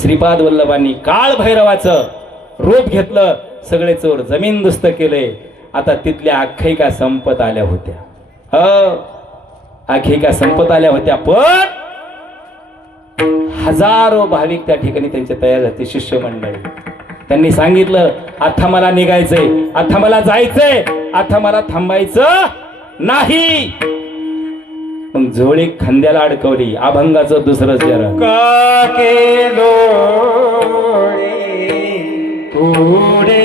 श्रीपाद वल्लभांनी काळ भैरवाचं रूप घेतलं. सगळे चोर जमीन दुस्त केले. आता तिथल्या आख्यायिका संपत आल्या होत्या. हो आख्यायिका संपत आल्या होत्या. पण हजारो भाविक त्या ठिकाणी त्यांचे तयार झाले. शिष्य मंडळी त्यांनी सांगितलं आता मला निघायचंय, आता मला जायचंय, आता मला थांबायचं नाही. मग झोळी खांद्याला अडकवली. अभंगाचं दुसरं चरण. का केलो पुढे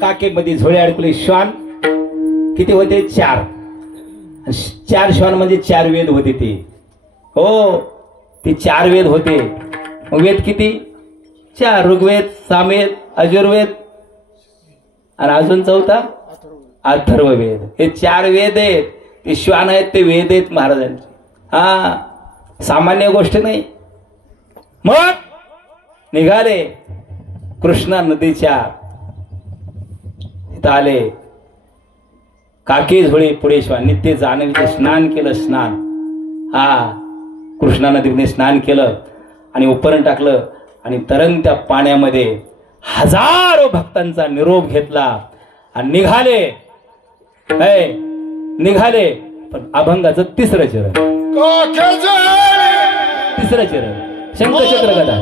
काकेमध्ये झोळे अडकले श्वान किती होते 4. 4 श्वान म्हणजे 4 वेद होते ते. हो ते 4 वेद होते. वेद किती 4 ऋग्वेद सामवेद अजुर्वेद आणि अजून चौथा अथर्ववेद. हे 4 वेद आहेत. ते श्वान आहेत ते वेद आहेत महाराजांचे. हा सामान्य गोष्ट नाही. मग निघाले कृष्णा नदीच्या इथं आले. काके झोळे पुढे श्वान नित्य जाणवीचे स्नान केलं. स्नान हा कृष्णा नदीने स्नान केलं आणि उपरण टाकलं आणि तरंगत्या पाण्यामध्ये हजारो भक्तांचा निरोप घेतला आणि निघाले पण अभंगाचं तिसरं चरण शंखचक्र गदा.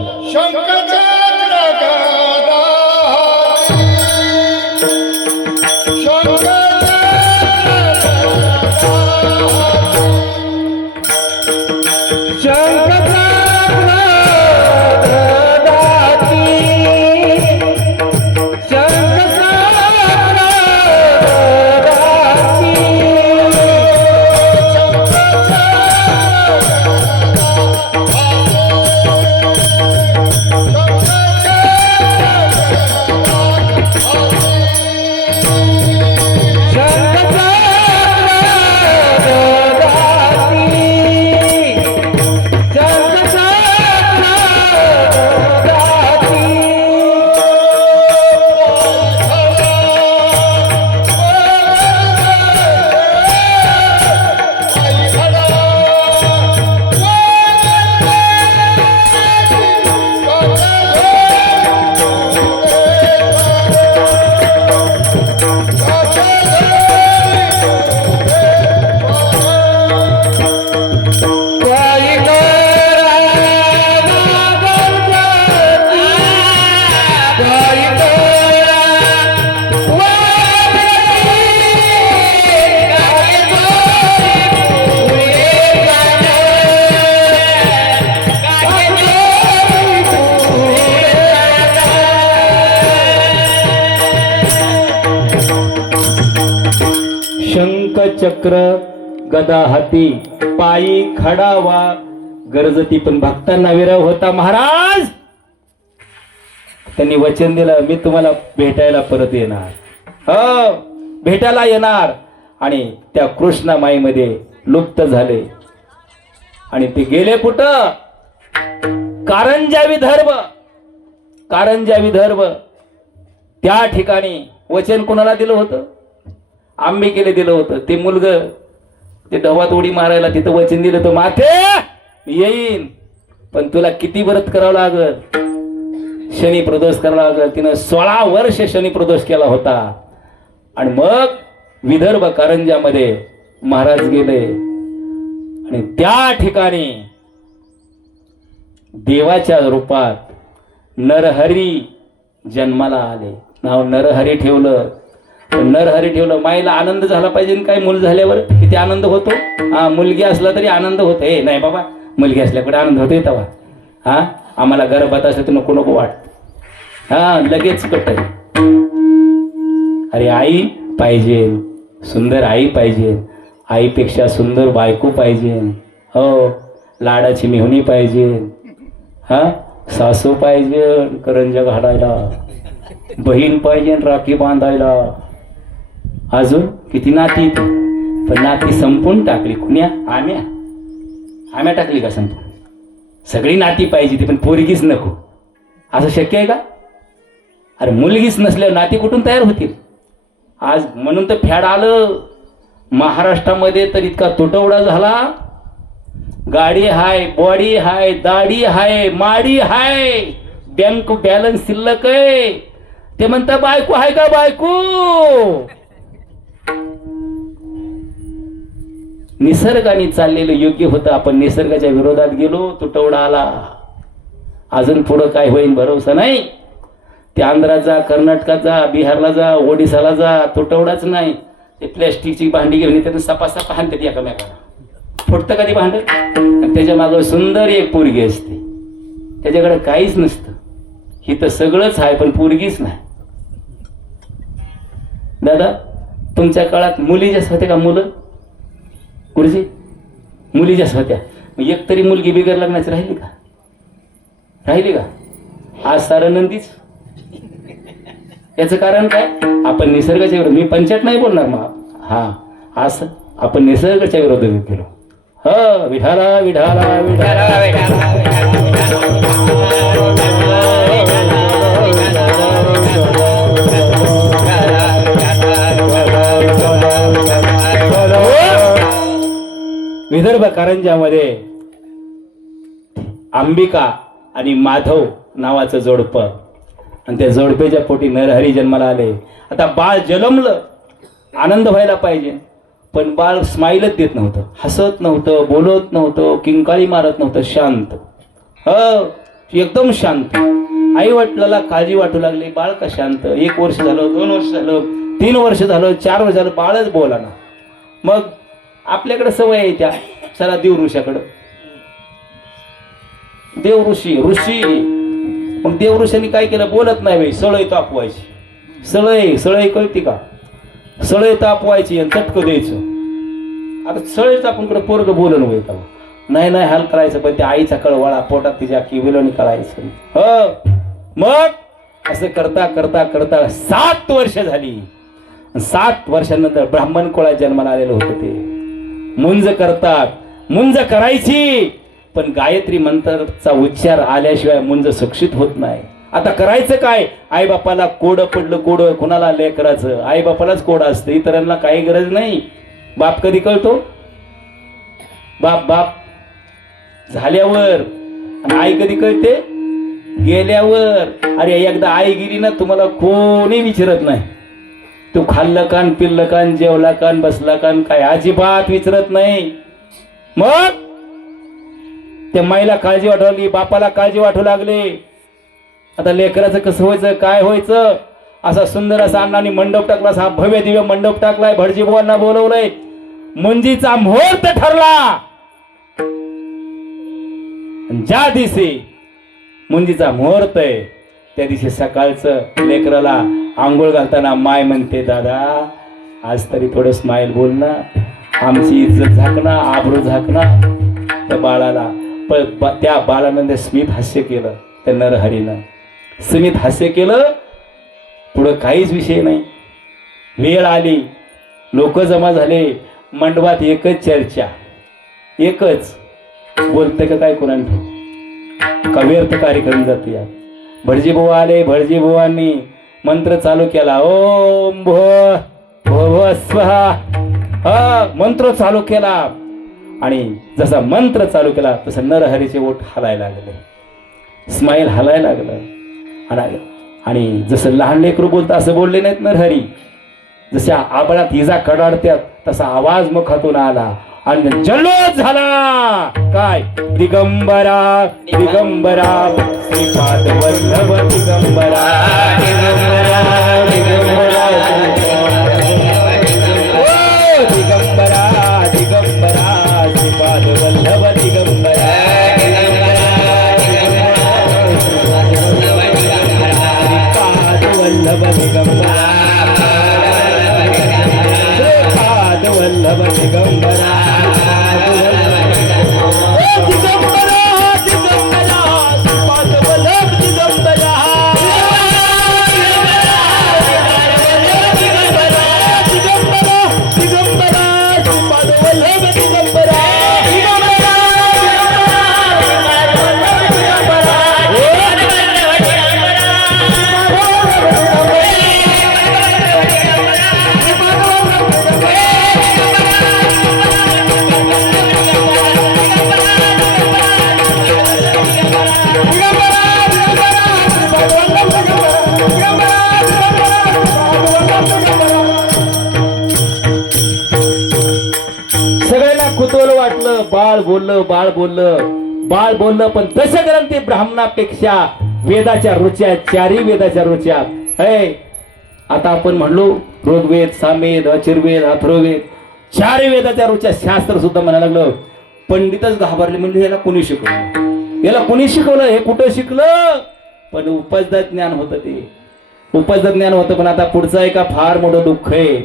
चक्र गदा हाती पायी खडावा गरजती. पण भक्तांना विरह होता. महाराज त्यांनी वचन दिलं मी तुम्हाला भेटायला परत येणार. हो भेटायला येणार. आणि त्या कृष्णामाईमध्ये लुप्त झाले आणि ते गेले कुठं कारंजा विदर्भ. त्या ठिकाणी वचन कोणाला दिलं होतं अंबिकेला दिलं होतं. ते मुलगं ते ढवात उडी मारायला तिथं वचन दिलं तर माथे येईन पण तुला किती व्रत करावं लागल शनी प्रदोष करावं लागल. तिनं 16 वर्ष शनी प्रदोष केला होता. आणि मग विदर्भ कारंजामध्ये महाराज गेले आणि त्या ठिकाणी देवाच्या रूपात नरहरी जन्माला आले. नाव नरहरी ठेवलं. नरहरी ठेवलं. माईला आनंद झाला पाहिजे. काय मूल झाल्यावर किती आनंद होतो. हा मुलगी असला तरी आनंद होतो. हे नाही बाबा मुलगी असल्याकडे आनंद होतोय तेव्हा. हा आम्हाला गर्भात असलं तर नको नको वाटत. हा लगेच कट. अरे आई पाहिजे सुंदर आई पाहिजे. आईपेक्षा सुंदर बायको पाहिजे. हो लाडाची मेहुणी पाहिजे. हा सासू पाहिजे करंजा घालायला. बहीण पाहिजे राखी बांधायला. अजून किती नाती. पण नाती संपून टाकली. कुण्या आम्या टाकली का संपून. सगळी नाती पाहिजे ती पण पोरगीच नको. असं शक्य आहे का. अरे मुलगीच नसल्यावर नाती कुठून तयार होतील. आज म्हणून तर फॅड आलं महाराष्ट्रामध्ये. तर इतका तुटवडा झाला. गाडी हाय बॉडी हाय दाढी हाय माडी हाय बँक बॅलन्स शिल्लक आहे. ते म्हणता बायको हाय का बायको. निसर्गाने चाललेलं योग्य होतं. आपण निसर्गाच्या विरोधात गेलो तुटवडा आला. अजून पुढं काय होईल भरोसा नाही. ते आंध्रात जा कर्नाटकात जा बिहारला जा ओडिसाला जा तुटवडाच नाही. ते प्लॅस्टिकची भांडी घेऊन त्यानं सपासपा हाणतात एकामेकाला. फुटतं कधी भांड. त्याच्या मागं सुंदर एक पोरगी असते. त्याच्याकडे काहीच नसतं. ही तर सगळंच आहे पण पोरगीच नाही. दादा तुमच्या काळात मुली जास्त होत्या का? मुलं गुरुजी मुली जास्त होत्या. मग एक तरी मुलगी बिगर लग्नाची राहिली का? राहिली का? आज सारं नंदीच. याचं कारण काय? आपण निसर्गाच्या विरोध, मी पंचायत नाही बोलणार मग. हा आज आपण निसर्गाच्या विरोधात गेलो. ह विठाला विठाला विठाला विदर्भ कारंजामध्ये अंबिका आणि माधव नावाचं जोडपं, आणि त्या जोडपेच्या पोटी नरहरी जन्माला आले. आता बाळ जन्मलं, आनंद व्हायला पाहिजे, पण बाळ स्माईलच देत नव्हतं, हसत नव्हतं, बोलत नव्हतं, किंकाळी मारत नव्हतं, शांत. एकदम शांत. आई वडिलाला काळजी वाटू लागली, बाळ का शांत. 1 वर्ष झालं, 2 वर्ष झालं, 3 वर्ष झालं, 4 वर्ष झालं, बाळच बोला ना. मग आपल्याकडे सवय आहे त्या, चला देव ऋषाकडं. देव ऋषी मग देव ऋषांनी काय केलं? बोलत नाही बाई, सळई तापवायची. सळई कळती का? सळई तापवायची आणि चटकं द्यायचं. आता सळई तापून कडे पोरग बोलणं होईल, नाही हाल करायचं, पण त्या आईचा कळवाळा पोटात तिच्या किविलोनी कळायचं. मग असं करता करता करता 7 वर्ष झाली. 7 वर्षानंतर ब्राह्मण कुळात जन्माला आलेलं होतं ते. मुंज करतात, मुंज करायची, पण गायत्री मंत्राचा उच्चार आल्याशिवाय मुंज सुक्षित होत नाही. आता करायचं काय? आई बापाला कोड पडलं, कोड कुणाला लेकराचं, आई बापालाच कोड असतं, इतरांना काही गरज नाही. बाप कधी कळतो? बाप झाल्यावर. आणि आई कधी कळते? गेल्यावर. अरे एकदा आई गेली ना, तुम्हाला कोणी विचारत नाही तू खाल्लं कान, पिल्लं कान, जेवला कान, बसला कान, काय अजिबात विचारत नाही. मग त्या माईला काळजी वाटू लागली, बापाला काळजी वाटू लागली. आता लेकराचं कसं व्हायचं, काय व्हायचं? असा सुंदर असा अण्णांनी मंडप टाकला, असा भव्य दिव्य मंडप टाकलाय, भटजीबुवांना बोलवलंय. मुंजीचा मुहूर्त ठरला. ज्या दिवशी मुंजीचा मुहूर्त आहे त्या दिवशी सकाळचं लेकराला आंघोळ घालताना माय म्हणते, दादा आज तरी थोडं स्माईल बोल ना, आमची इज्जत झाकना, आबरू झाकना. त्या बाळाला त्या बाळानं स्मित हास्य केलं, त्या नरहरीनं स्मित हास्य केलं. पुढं काहीच विषय नाही. वेळ आली, लोक जमा झाले मंडपात. एकच चर्चा, एकच बोलते का काय कोणाला का व्यर्थ कार्यक्रम जाते. या भटजीबुवा आले, भटजीबुवांनी मंत्र चालू केला. ओम भो स्वाहा मंत्र चालू केला. आणि जसा मंत्र चालू केला तसं नरहरीचे ओठ हलायला लागले, स्माईल हलायला लागलं. आणि जसं लहान लेकरू बोलतं असं बोलले नाहीत नरहरी. जशा आबळात इजा कडाडत्यात तसा आवाज मुखातून आला आणि जल्लोष झाला. काय? दिगंबरा दिगंबरा श्रीपाद वल्लभ दिगंबरा दिगंबरा दिगंबरा दिगंबरा दिगंबरा श्रीपाद वल्लभ दिगंबरा श्रीपाद वल्लभ दिगंबरा श्रीपाद वल्लभ दिगंबरा बाळ बोललं पण दशग्रंथी ब्राह्मणापेक्षा वेदाच्या रुच्या, 4ही वेदाच्या रुच्या. आता आपण म्हणलो ऋग्वेद, सामवेद, अथर्ववेद, अथर्ववेद, 4ही वेदाच्या रुच्या शास्त्र सुद्धा म्हणायला लागलं. पंडितच घाबरले, म्हणजे याला कोणी शिकवलं, याला कोणी शिकवलं, हे कुठं शिकलं? पण उपजदा ज्ञान होतं ते. उपजज्ञान होतं, पण आता पुढचं आहे का फार मोठं दुःख आहे.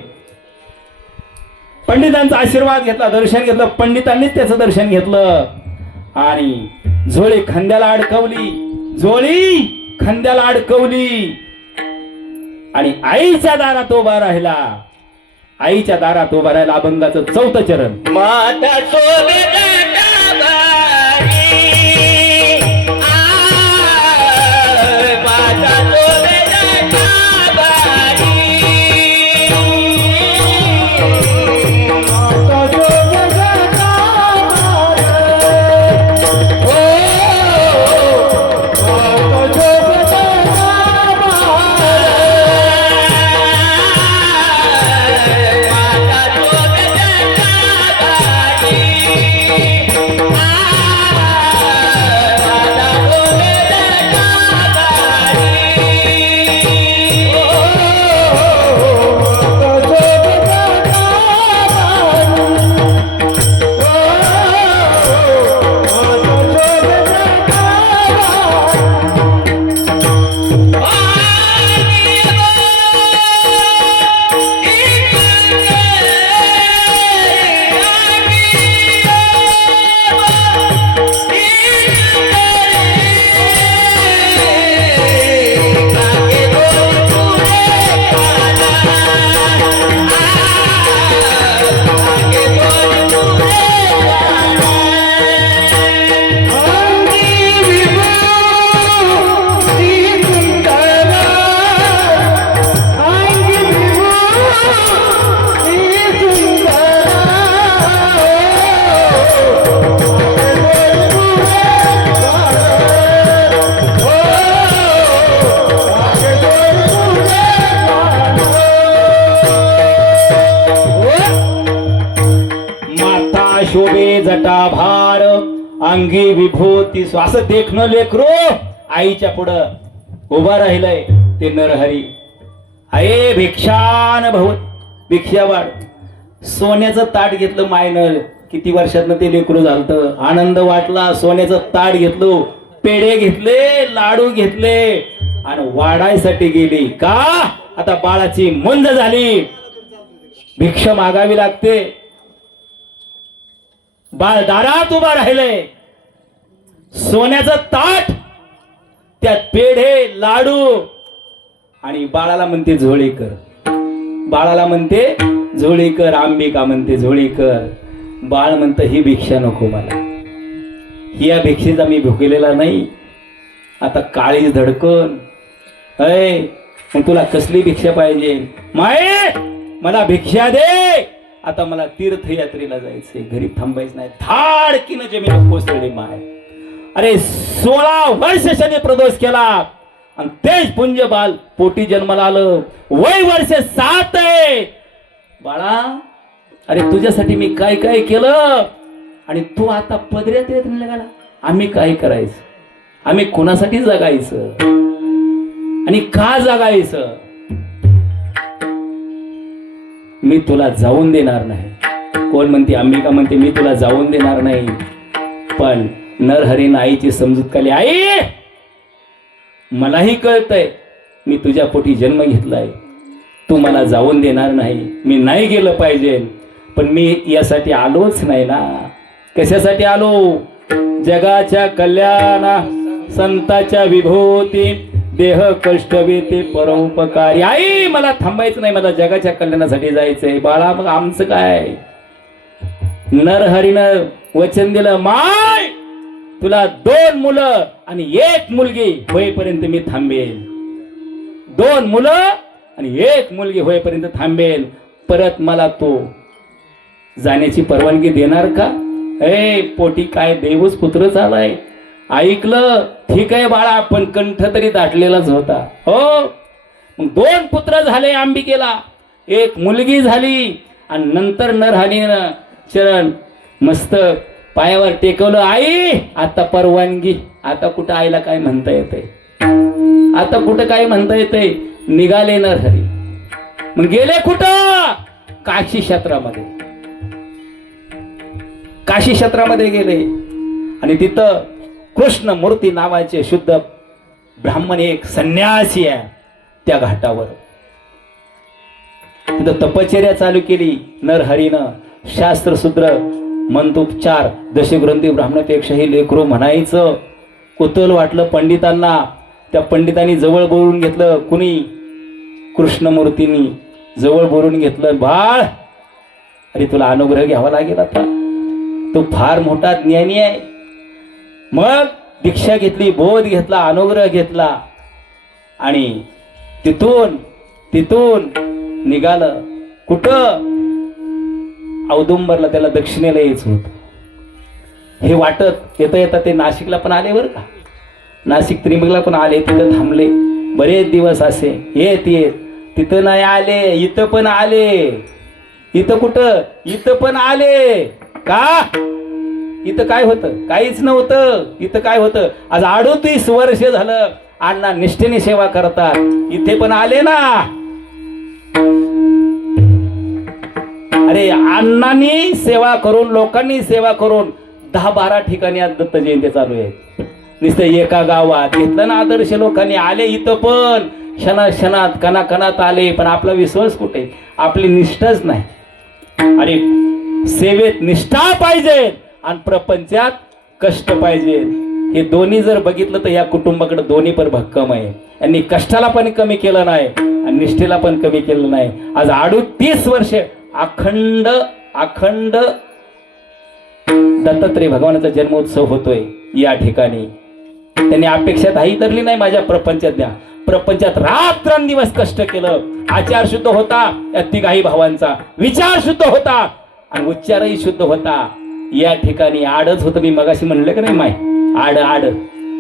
पंडितांचा आशीर्वाद घेतला, दर्शन घेतलं, पंडितांनीच त्याचं दर्शन घेतलं आणि झोळी खांद्याला अडकवली, झोळी खांद्याला अडकवली आणि आईच्या दारात उभा राहिला. आईच्या दारात उभा राहिला. अभंगाचं 4थं चरण. माता शोभे जटाभार अंगी विभूती. असं देखणं लेकरो आईच्या पुढं उभा राहिलंय ते नरहरी. आये भिक्षान भवत, भिक्षा वाढ. सोन्याचं ताट घेतलं मायनं. किती वर्षातनं ते लेकरू झालतं. आनंद वाटला. सोन्याचं ताट घेतलं, पेढे घेतले, लाडू घेतले आणि वाढायसाठी गेली. का आता बाळाची मुंज झाली, भिक्षा मागावी लागते. बाळ दारात उभा राहिले, सोन्याचं ताट, त्यात पेढे लाडू आणि बाळाला म्हणते झोळी कर. बाळाला म्हणते झोळी कर. अंबिका म्हणते झोळी कर. बाळ म्हणतं ही भिक्षा नको मला, ही या भिक्षेचा मी भुकेलेला नाही. आता काळीच धडकन. अय मग तुला कसली भिक्षा पाहिजे? माये मला भिक्षा दे. आता मला तीर्थयात्रेला जायचंय, घरी थांबायचं नाही. धाडकीनं जमीन कोसळली माय. अरे 16 वर्ष शनी प्रदोष केला आणि तेच पुंज बाल पोटी जन्माला आलं. वय वर्ष 7 आहे. बाळा अरे तुझ्यासाठी मी काय काय केलं आणि तू आता पदऱ्यात येत निघाला. आम्ही काय करायचं? आम्ही कोणासाठी जगायचं आणि का जगायचं? मी तुला जाऊन देणार नाही. कोण म्हणते? अंबिका म्हणते मी तुला जाऊन देणार नाही. पण नरहरीनं आईची समजूत केली. आई मलाही कळतंय मी तुझ्या पोटी जन्म घेतलाय, तू मला जाऊन देणार नाही. मी नाही गेलं पाहिजे, पण मी यासाठी आलोच नाही ना. कशासाठी आलो? जगाच्या कल्याणा संताच्या विभूती देह कष्टवेते परोपकारी. आई मला थांबायचं नाही, मला जगाच्या कल्याणासाठी जायचंय. बाळा मग आमचं काय? नरहरीनं वचन दिलं, माय तुला 2 मुलं आणि 1 मुलगी होईपर्यंत मी थांबेल. 2 मुलं आणि 1 मुलगी होईपर्यंत थांबेल. परत मला तो जाण्याची परवानगी देणार का? ए पोटी काय देवच पुत्र झालाय. ऐकलं? ठीक आहे बाळा, पण कंठ तरी दाटलेलाच होता. हो मग 2 पुत्र झाले अंबिकेला, 1 मुलगी झाली. आणि नंतर नरहरीनं चरण मस्त पायावर टेकवलं. आई आता परवानगी. आता कुठं आईला काय म्हणता येतंय? आता कुठं काय म्हणता येतंय? निघाले नरहरी. मग गेले कुठं? काशी क्षेत्रामध्ये. काशी क्षेत्रामध्ये गेले आणि तिथं कृष्णमूर्ती नावाचे शुद्ध ब्राह्मण एक संन्यासी आहे. त्या घाटावर. तिथं तपश्चर्या चालू केली नरहरीनं. शास्त्रशूद्र मंत्रोपचार दशग्रंथी ब्राह्मणापेक्षाही लेकरू म्हणायचं. कुतूहल वाटलं पंडितांना. त्या पंडितांनी जवळ बोलून घेतलं. कुणी? कृष्णमूर्तींनी जवळ बोलून घेतलं. बाळ, अरे तुला अनुग्रह घ्यावा लागेल आता, तू फार मोठा ज्ञानी आहे. मग दीक्षा घेतली, बोध घेतला, अनुग्रह घेतला आणि तिथून निघालं. कुठं? औदुंबरला. त्याला दक्षिणेला यायचं होतं. हे वाटत येता येता ते नाशिकला पण आले बरं का. नाशिक त्रिंबकला पण आले. तिथं थांबले बरेच दिवस. असे येत तिथं नाही आले, इथं पण आले. इथं कुठं? इथं पण आले. का? इथं काय होतं? काहीच नव्हतं. इथं काय होतं? आज 38 वर्ष झालं अण्णा निष्ठेने सेवा करतात. इथे पण आले ना. अरे अण्णांनी सेवा करून, लोकांनी सेवा करून 10-12 ठिकाणी आज दत्त जयंती चालू आहे. नुसतं एका गावात घेतलं ना आदर्श लोकांनी. आले इथं पण क्षणात कणाकणात आले. पण आपला विश्वास कुठे? आपली निष्ठाच नाही. आणि सेवेत निष्ठा पाहिजे आणि प्रपंचात कष्ट पाहिजे. हे दोन्ही जर बघितलं तर या कुटुंबाकडे दोन्ही पण भक्कम आहे. यांनी कष्टाला पण कमी केलं नाही आणि निष्ठेला पण कमी केलं नाही. आज 38 वर्ष अखंड दत्तात्रय भगवानाचा जन्मोत्सव होतोय या ठिकाणी. त्यांनी अपेक्षा धाही धरली नाही माझ्या प्रपंचात रात्रंदिवस कष्ट केलं. आचार शुद्ध होता या तिघाही भावांचा, विचार शुद्ध होता आणि उच्चारही शुद्ध होता. या ठिकाणी आडच होतं. मी मगाशी म्हणलं का नाही माय,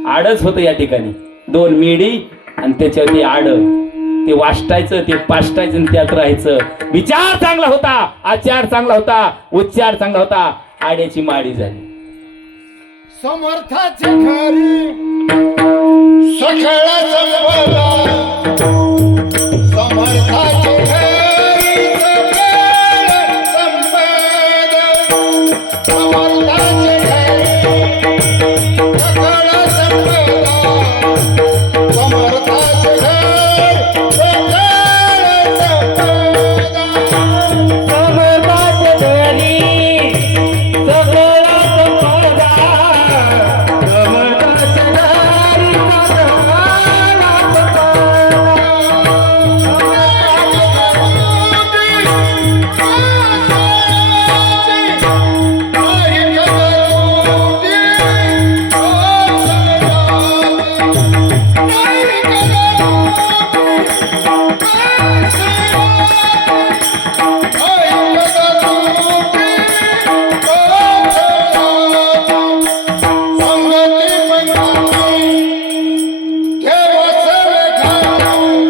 आडच होतं या ठिकाणी. 2 मेढी आणि त्याच्यावरती आड. ते वाष्टायचं, ते पाष्टायचं आणि त्यात राहायचं. विचार चांगला होता, आचार चांगला होता, उच्चार चांगला होता. आड्याची माडी झाली. समर्थाचे घरी सखळ संपदा, समर्थाचे घरी सखळ संपदा, समर्थाचे घरी सखळ संपदा, समर्थाचे घरी सखळ संपदा,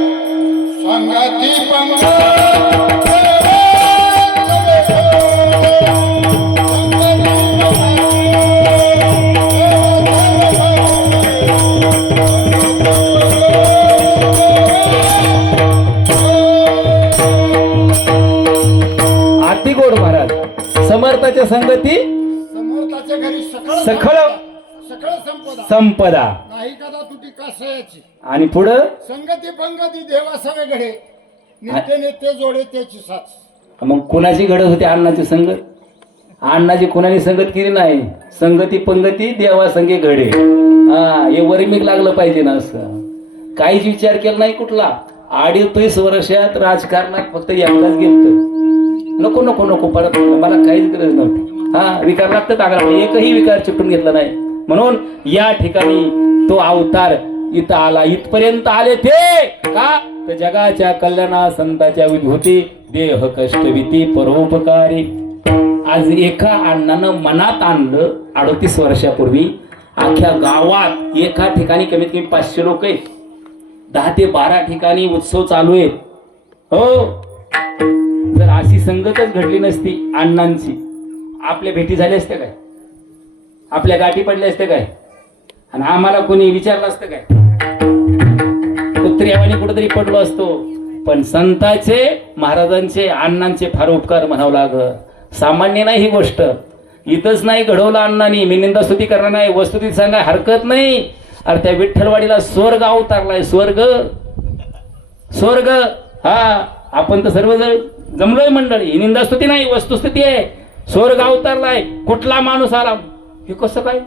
समर्थाचे घरी समर्थाच्या संगती समर्थाच्या घरी सखळ संपदा नाही कदा तुटी कासयाची. आणि पुढं संगती पंगती देवा सवे घडे, नित्य नित्य जोडे त्याची साथ. मग कुणाची घडत होती? अण्णाची संगत. अण्णाची कुणाने संगत केली नाही. संगती पंगती देवा संगे घडे. हे वरिमिक लागलं पाहिजे ना. असं काहीच विचार केला नाही कुठला. 38 वर्षात राजकारणात फक्त एकदाच गेलत. नको नको नको परत मला काहीच गरज नव्हती. विकार लागतात आग्रा, एकही विकार चिपटून घेतला नाही. म्हणून या ठिकाणी तो अवतार इथं आला. इथपर्यंत आले ते का? तर जगाच्या कल्याणा संताच्या विभूती देह कष्टविती परोपकारी. आज एका अण्णानं मनात आणलं 38 वर्षापूर्वी. अख्ख्या गावात एका ठिकाणी कमीत कमी 500 लोक आहेत. 10 ते 12 ठिकाणी उत्सव चालू आहेत. हो, जर अशी संगतच घडली नसती अण्णांची, आपल्या भेटी झाल्या असत्या काय? आपल्या गाठी पडल्या असत्या काय? आणि आम्हाला कोणी विचारलं असतं काय? कुत्र्यावानी कुठेतरी पडलो असतो. पण संतांचे, महाराजांचे, अण्णांचे फार उपकार म्हणावं लागत. सामान्य नाही ही गोष्ट. इथंच नाही घडवलं अण्णांनी. मी निंदास्तुती करणार नाही, वस्तुस्थिती सांगाय हरकत नाही. अरे त्या विठ्ठलवाडीला स्वर्ग अवतारलाय. स्वर्ग स्वर्ग हा आपण तर सर्वजण जमलोय मंडळी. ही निंदास्तुती नाही, वस्तुस्थिती आहे. स्वर्ग अवतारलाय, कुठला माणूस आला, हे कसं काय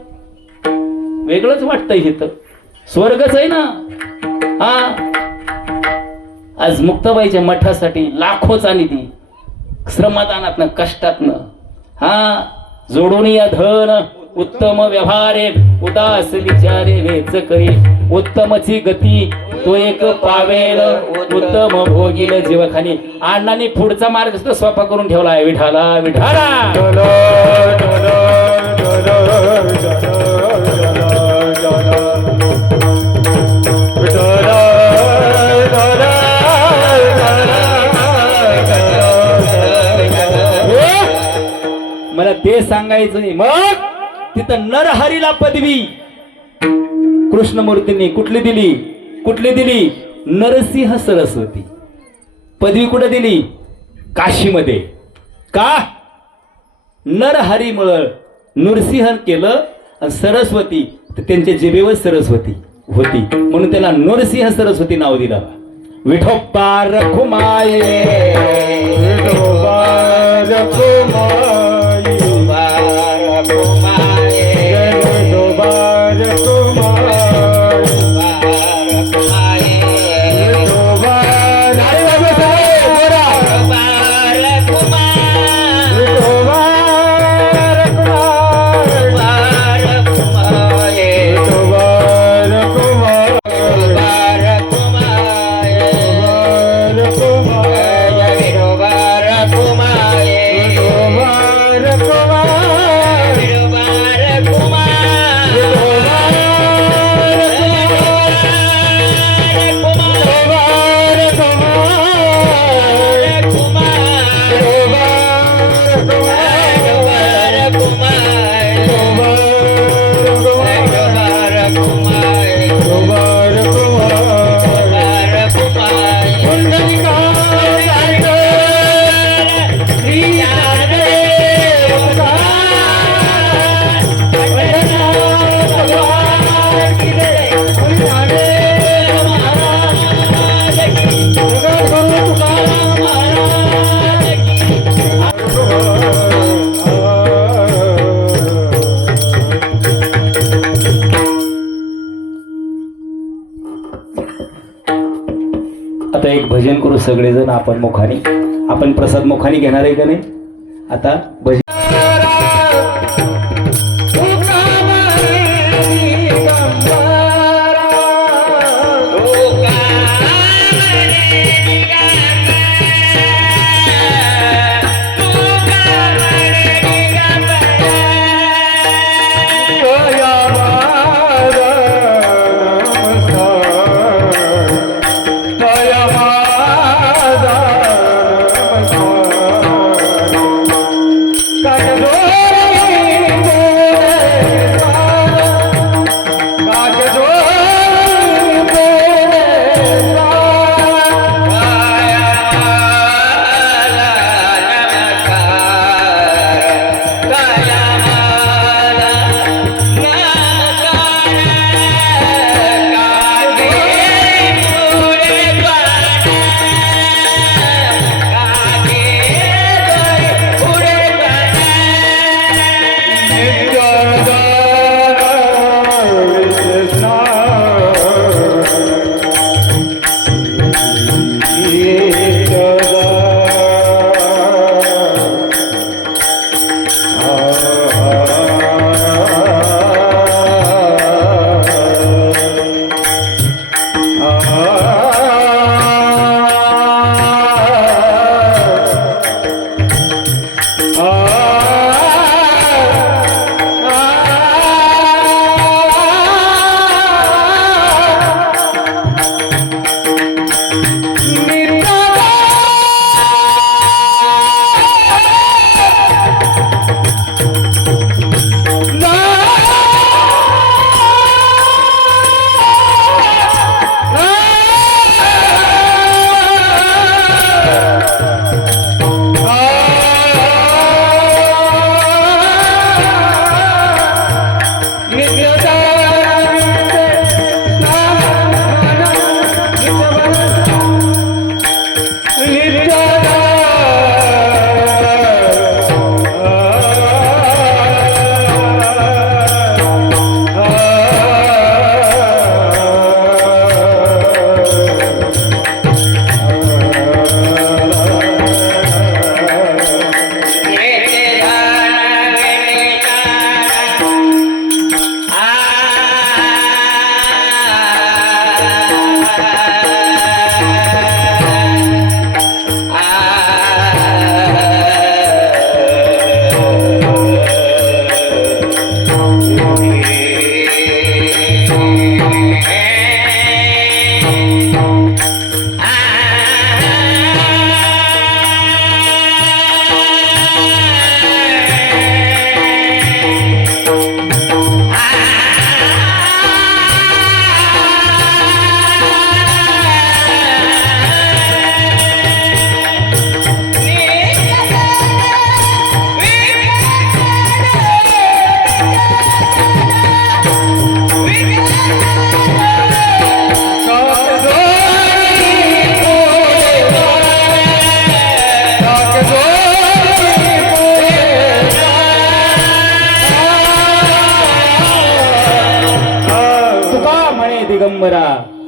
वेगळंच वाटतंय. हे तर स्वर्गच आहे ना. हा आज मुक्ताबाईच्या मठासाठी लाखोचा निधी श्रमदानातनं कष्टातनं हा जोडून या धन उत्तम व्यवहारे उदास विचारे वेच करी उत्तमची गती तो एक पावेल उत्तम भोगील जीवखानी. अण्णांनी पुढचा मार्ग सुद्धा सोपा करून ठेवला आहे. विठाला विठाला मला ते सांगायचंय. मग तिथं नरहरीला पदवी कृष्णमूर्तींनी कुठली दिली? कुठली दिली? नरसिंह सरस्वती पदवी कुठे दिली? काशीमध्ये. का? नरहरीमुळं नृसिंह केलं आणि सरस्वती तर त्यांच्या जिभेवर सरस्वती होती म्हणून त्याला नरसिंह सरस्वती नाव दिलं. विठोबा रखुमाई विठोबा रखुमाई आता एक भजन करू सगळेजण. आपण मुखानी आपण प्रसाद मुखानी घेणार आहे का नाही? आता भजन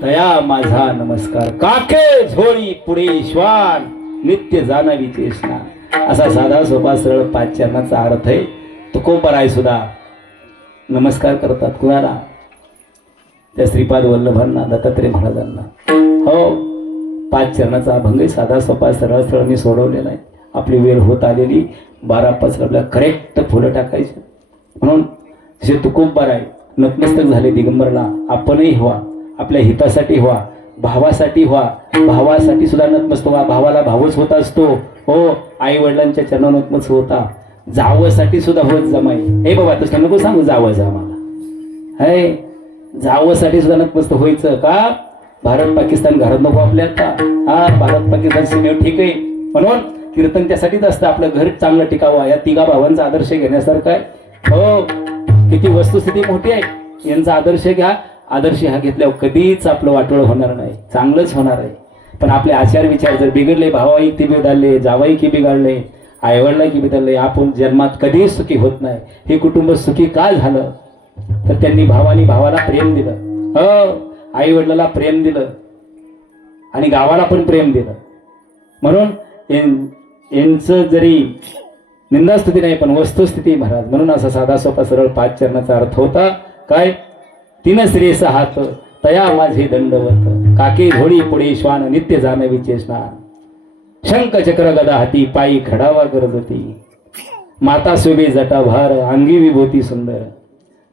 तया माझा नमस्कार. काके झोळी पुढे श्वान नित्य जाणवी चेष्णा. असा साधा सोपा सरळ 5 चरणाचा अर्थ आहे. तुकोबराय सुद्धा नमस्कार करतात कुणाला? त्या श्रीपाद वल्लभांना, दत्तात्रय महाराजांना. हो, 5 चरणाचा अभंग साधा सोपा सरळ सरळ मी सोडवलेला आहे. आपली वेळ होत आलेली 12-5 आपल्याला करेक्ट फुलं टाकायची. म्हणून जे तुकोबराय नतमस्तक झाले दिगंबरला, आपणही व्हा, आपल्या हितासाठी व्हा, भावासाठी व्हा, भावासाठी सुद्धा नतमस्तक व्हा. भावाला भावच होत असतो. हो, आई वडिलांच्या चरणावर नतमस्तक होता. जावसाठी सुद्धा होत जमाई. हे बाबा तसं नको सांगू जावं जा मला. हे जावसाठी सुद्धा नतमस्तक व्हायचं का? भारत पाकिस्तान घरात नको आपल्या आता. हा, भारत पाकिस्तान सीमेवर ठीक आहे. म्हणून कीर्तन त्यासाठीच असतं, आपलं घर चांगलं टिकावं. या 3 भावांचा आदर्श घेण्यासारखा आहे. हो, किती वस्तुस्थिती मोठी आहे. यांचा आदर्श घ्या. आदर्श हा घेतल्यावर कधीच आपलं वाटोळ होणार नाही, चांगलंच होणार आहे. पण आपले आचार विचार जर बिघडले, भावाई की बिघडले, जावाई की बिघडले, आईवडला की बिघडले, आपण जन्मात कधीच सुखी होत नाही. हे कुटुंब सुखी का झालं? तर त्यांनी भावानी भावाला प्रेम दिलं. हो, आई वडिलाला प्रेम दिलं आणि गावाला पण प्रेम दिलं. म्हणून यांचं जरी निंदास्तुती नाही पण वस्तुस्थिती महाराज. म्हणून असा साधा सोपा सरळ 5 चरणाचा अर्थ होता काय? 3 श्रेयस हात तया माझे दंडवत. काके झोळी पुढे श्वान नित्य जाणवी चेष्णा. शंख चक्र गदा हाती पायी खडावा गरजती. माता शोभे जटाभार अंगी विभूती सुंदर.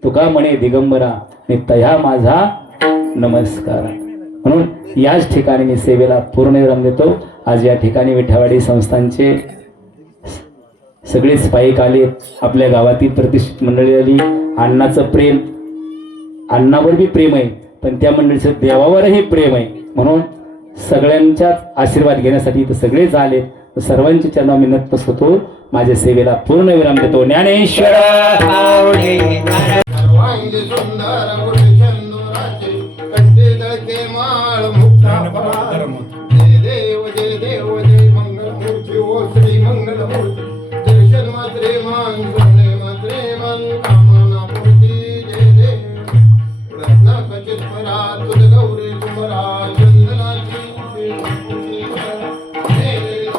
तुका म्हणे दिगंबरा मी तया माझा नमस्कार. म्हणून याच ठिकाणी मी सेवेला पूर्ण विराम देतो. आज या ठिकाणी विठ्ठलवाडी संस्थांचे सगळेच पायिक आले. आपल्या गावातील प्रतिष्ठित मंडळी आली. अण्णाचं प्रेम, अण्णावर बी प्रेम आहे पण त्या मंडळीचं देवावरही प्रेम आहे. म्हणून सगळ्यांच्याच आशीर्वाद घेण्यासाठी इथं सगळेच आले. सर्वांच्या चरणावर मी नतमस्तक होतो. माझ्या सेवेला पूर्ण विराम देतो. ज्ञानेश्वर सर्वांगी सुंदर गुरुचंदुराचे कंठे दळके माळ मुक्ता परा. जय देव जय मंगलमूर्ती ओ श्री मंगलमूर्ती. दर्शन मात्रे मान सुनले मात्रे मन कामना पूर्ती. जय देव रत्ना कचित परा तुझ गौरी कुमरा चंदनाची पूर्ती करा. जय देव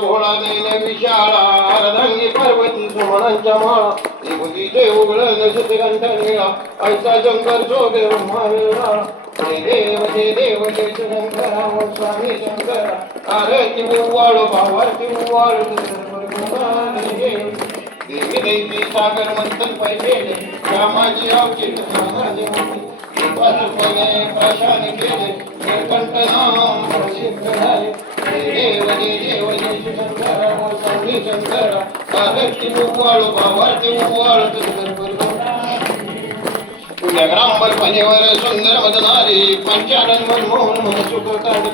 भोळा देन विशाळा अर्धांगी पार्वती सुमणांच्या माळा. विभूतीचे उघडण सुतिगंठ निळा ऐसा शंकर शोभे ब्रह्मावेळा. जय देव जय शंकरा ओ स्वामी शंकरा. आरती उवाळू भावारती उवाळू देवी दैवी सागर मंथन पैसेले रामाची अवचित माझे प्रशान केले निळकंठ नाम प्रसिद्ध झाले. देव जय शंकरा ओ स्वामी शंकरा. आरती उवाळू भावारती उवाळू ग्रामवर पणेवर सुंदर मदनारी पंचानन मनमोहन मन सुखकारी.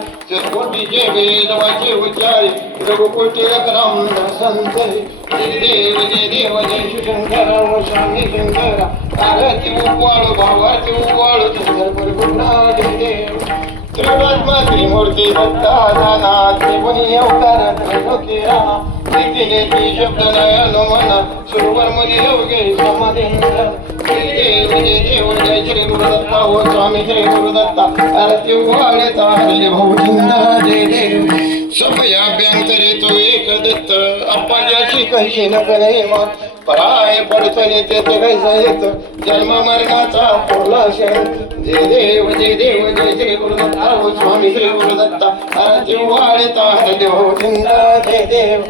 कोटीचे वेदवाचे उच्चारी रघुकुटी राम संतरी. जय देव जय शिवशंकर ओ स्वामी शंकरा. आरती उवाळू भावारती उवाळू जय देव. त्रिपुरात्मा त्रिमूर्ती दत्ता दाना त्रिभुवनी अवतार त्रैलोकी रामा. नीती शब्द नयन मन सुरवर मुनी योगे समाधींद्र. जय देव जय श्री गुरुदत्ता ओ स्वामी श्री गुरुदत्ता. आरती उवाळता हल्ले भाऊजिंदा. जय देव सभयाभ्यंतरे तो एक दत्त. अप्पाजाची कशी न करे मत पराय पडचणी तेथे घायचा जन्म मरणाचा पोला जय देव जय देव जय जय गुरुदत्ता स्वामी श्री गुरुदत्ता हर जीवाळे तार देव जय देव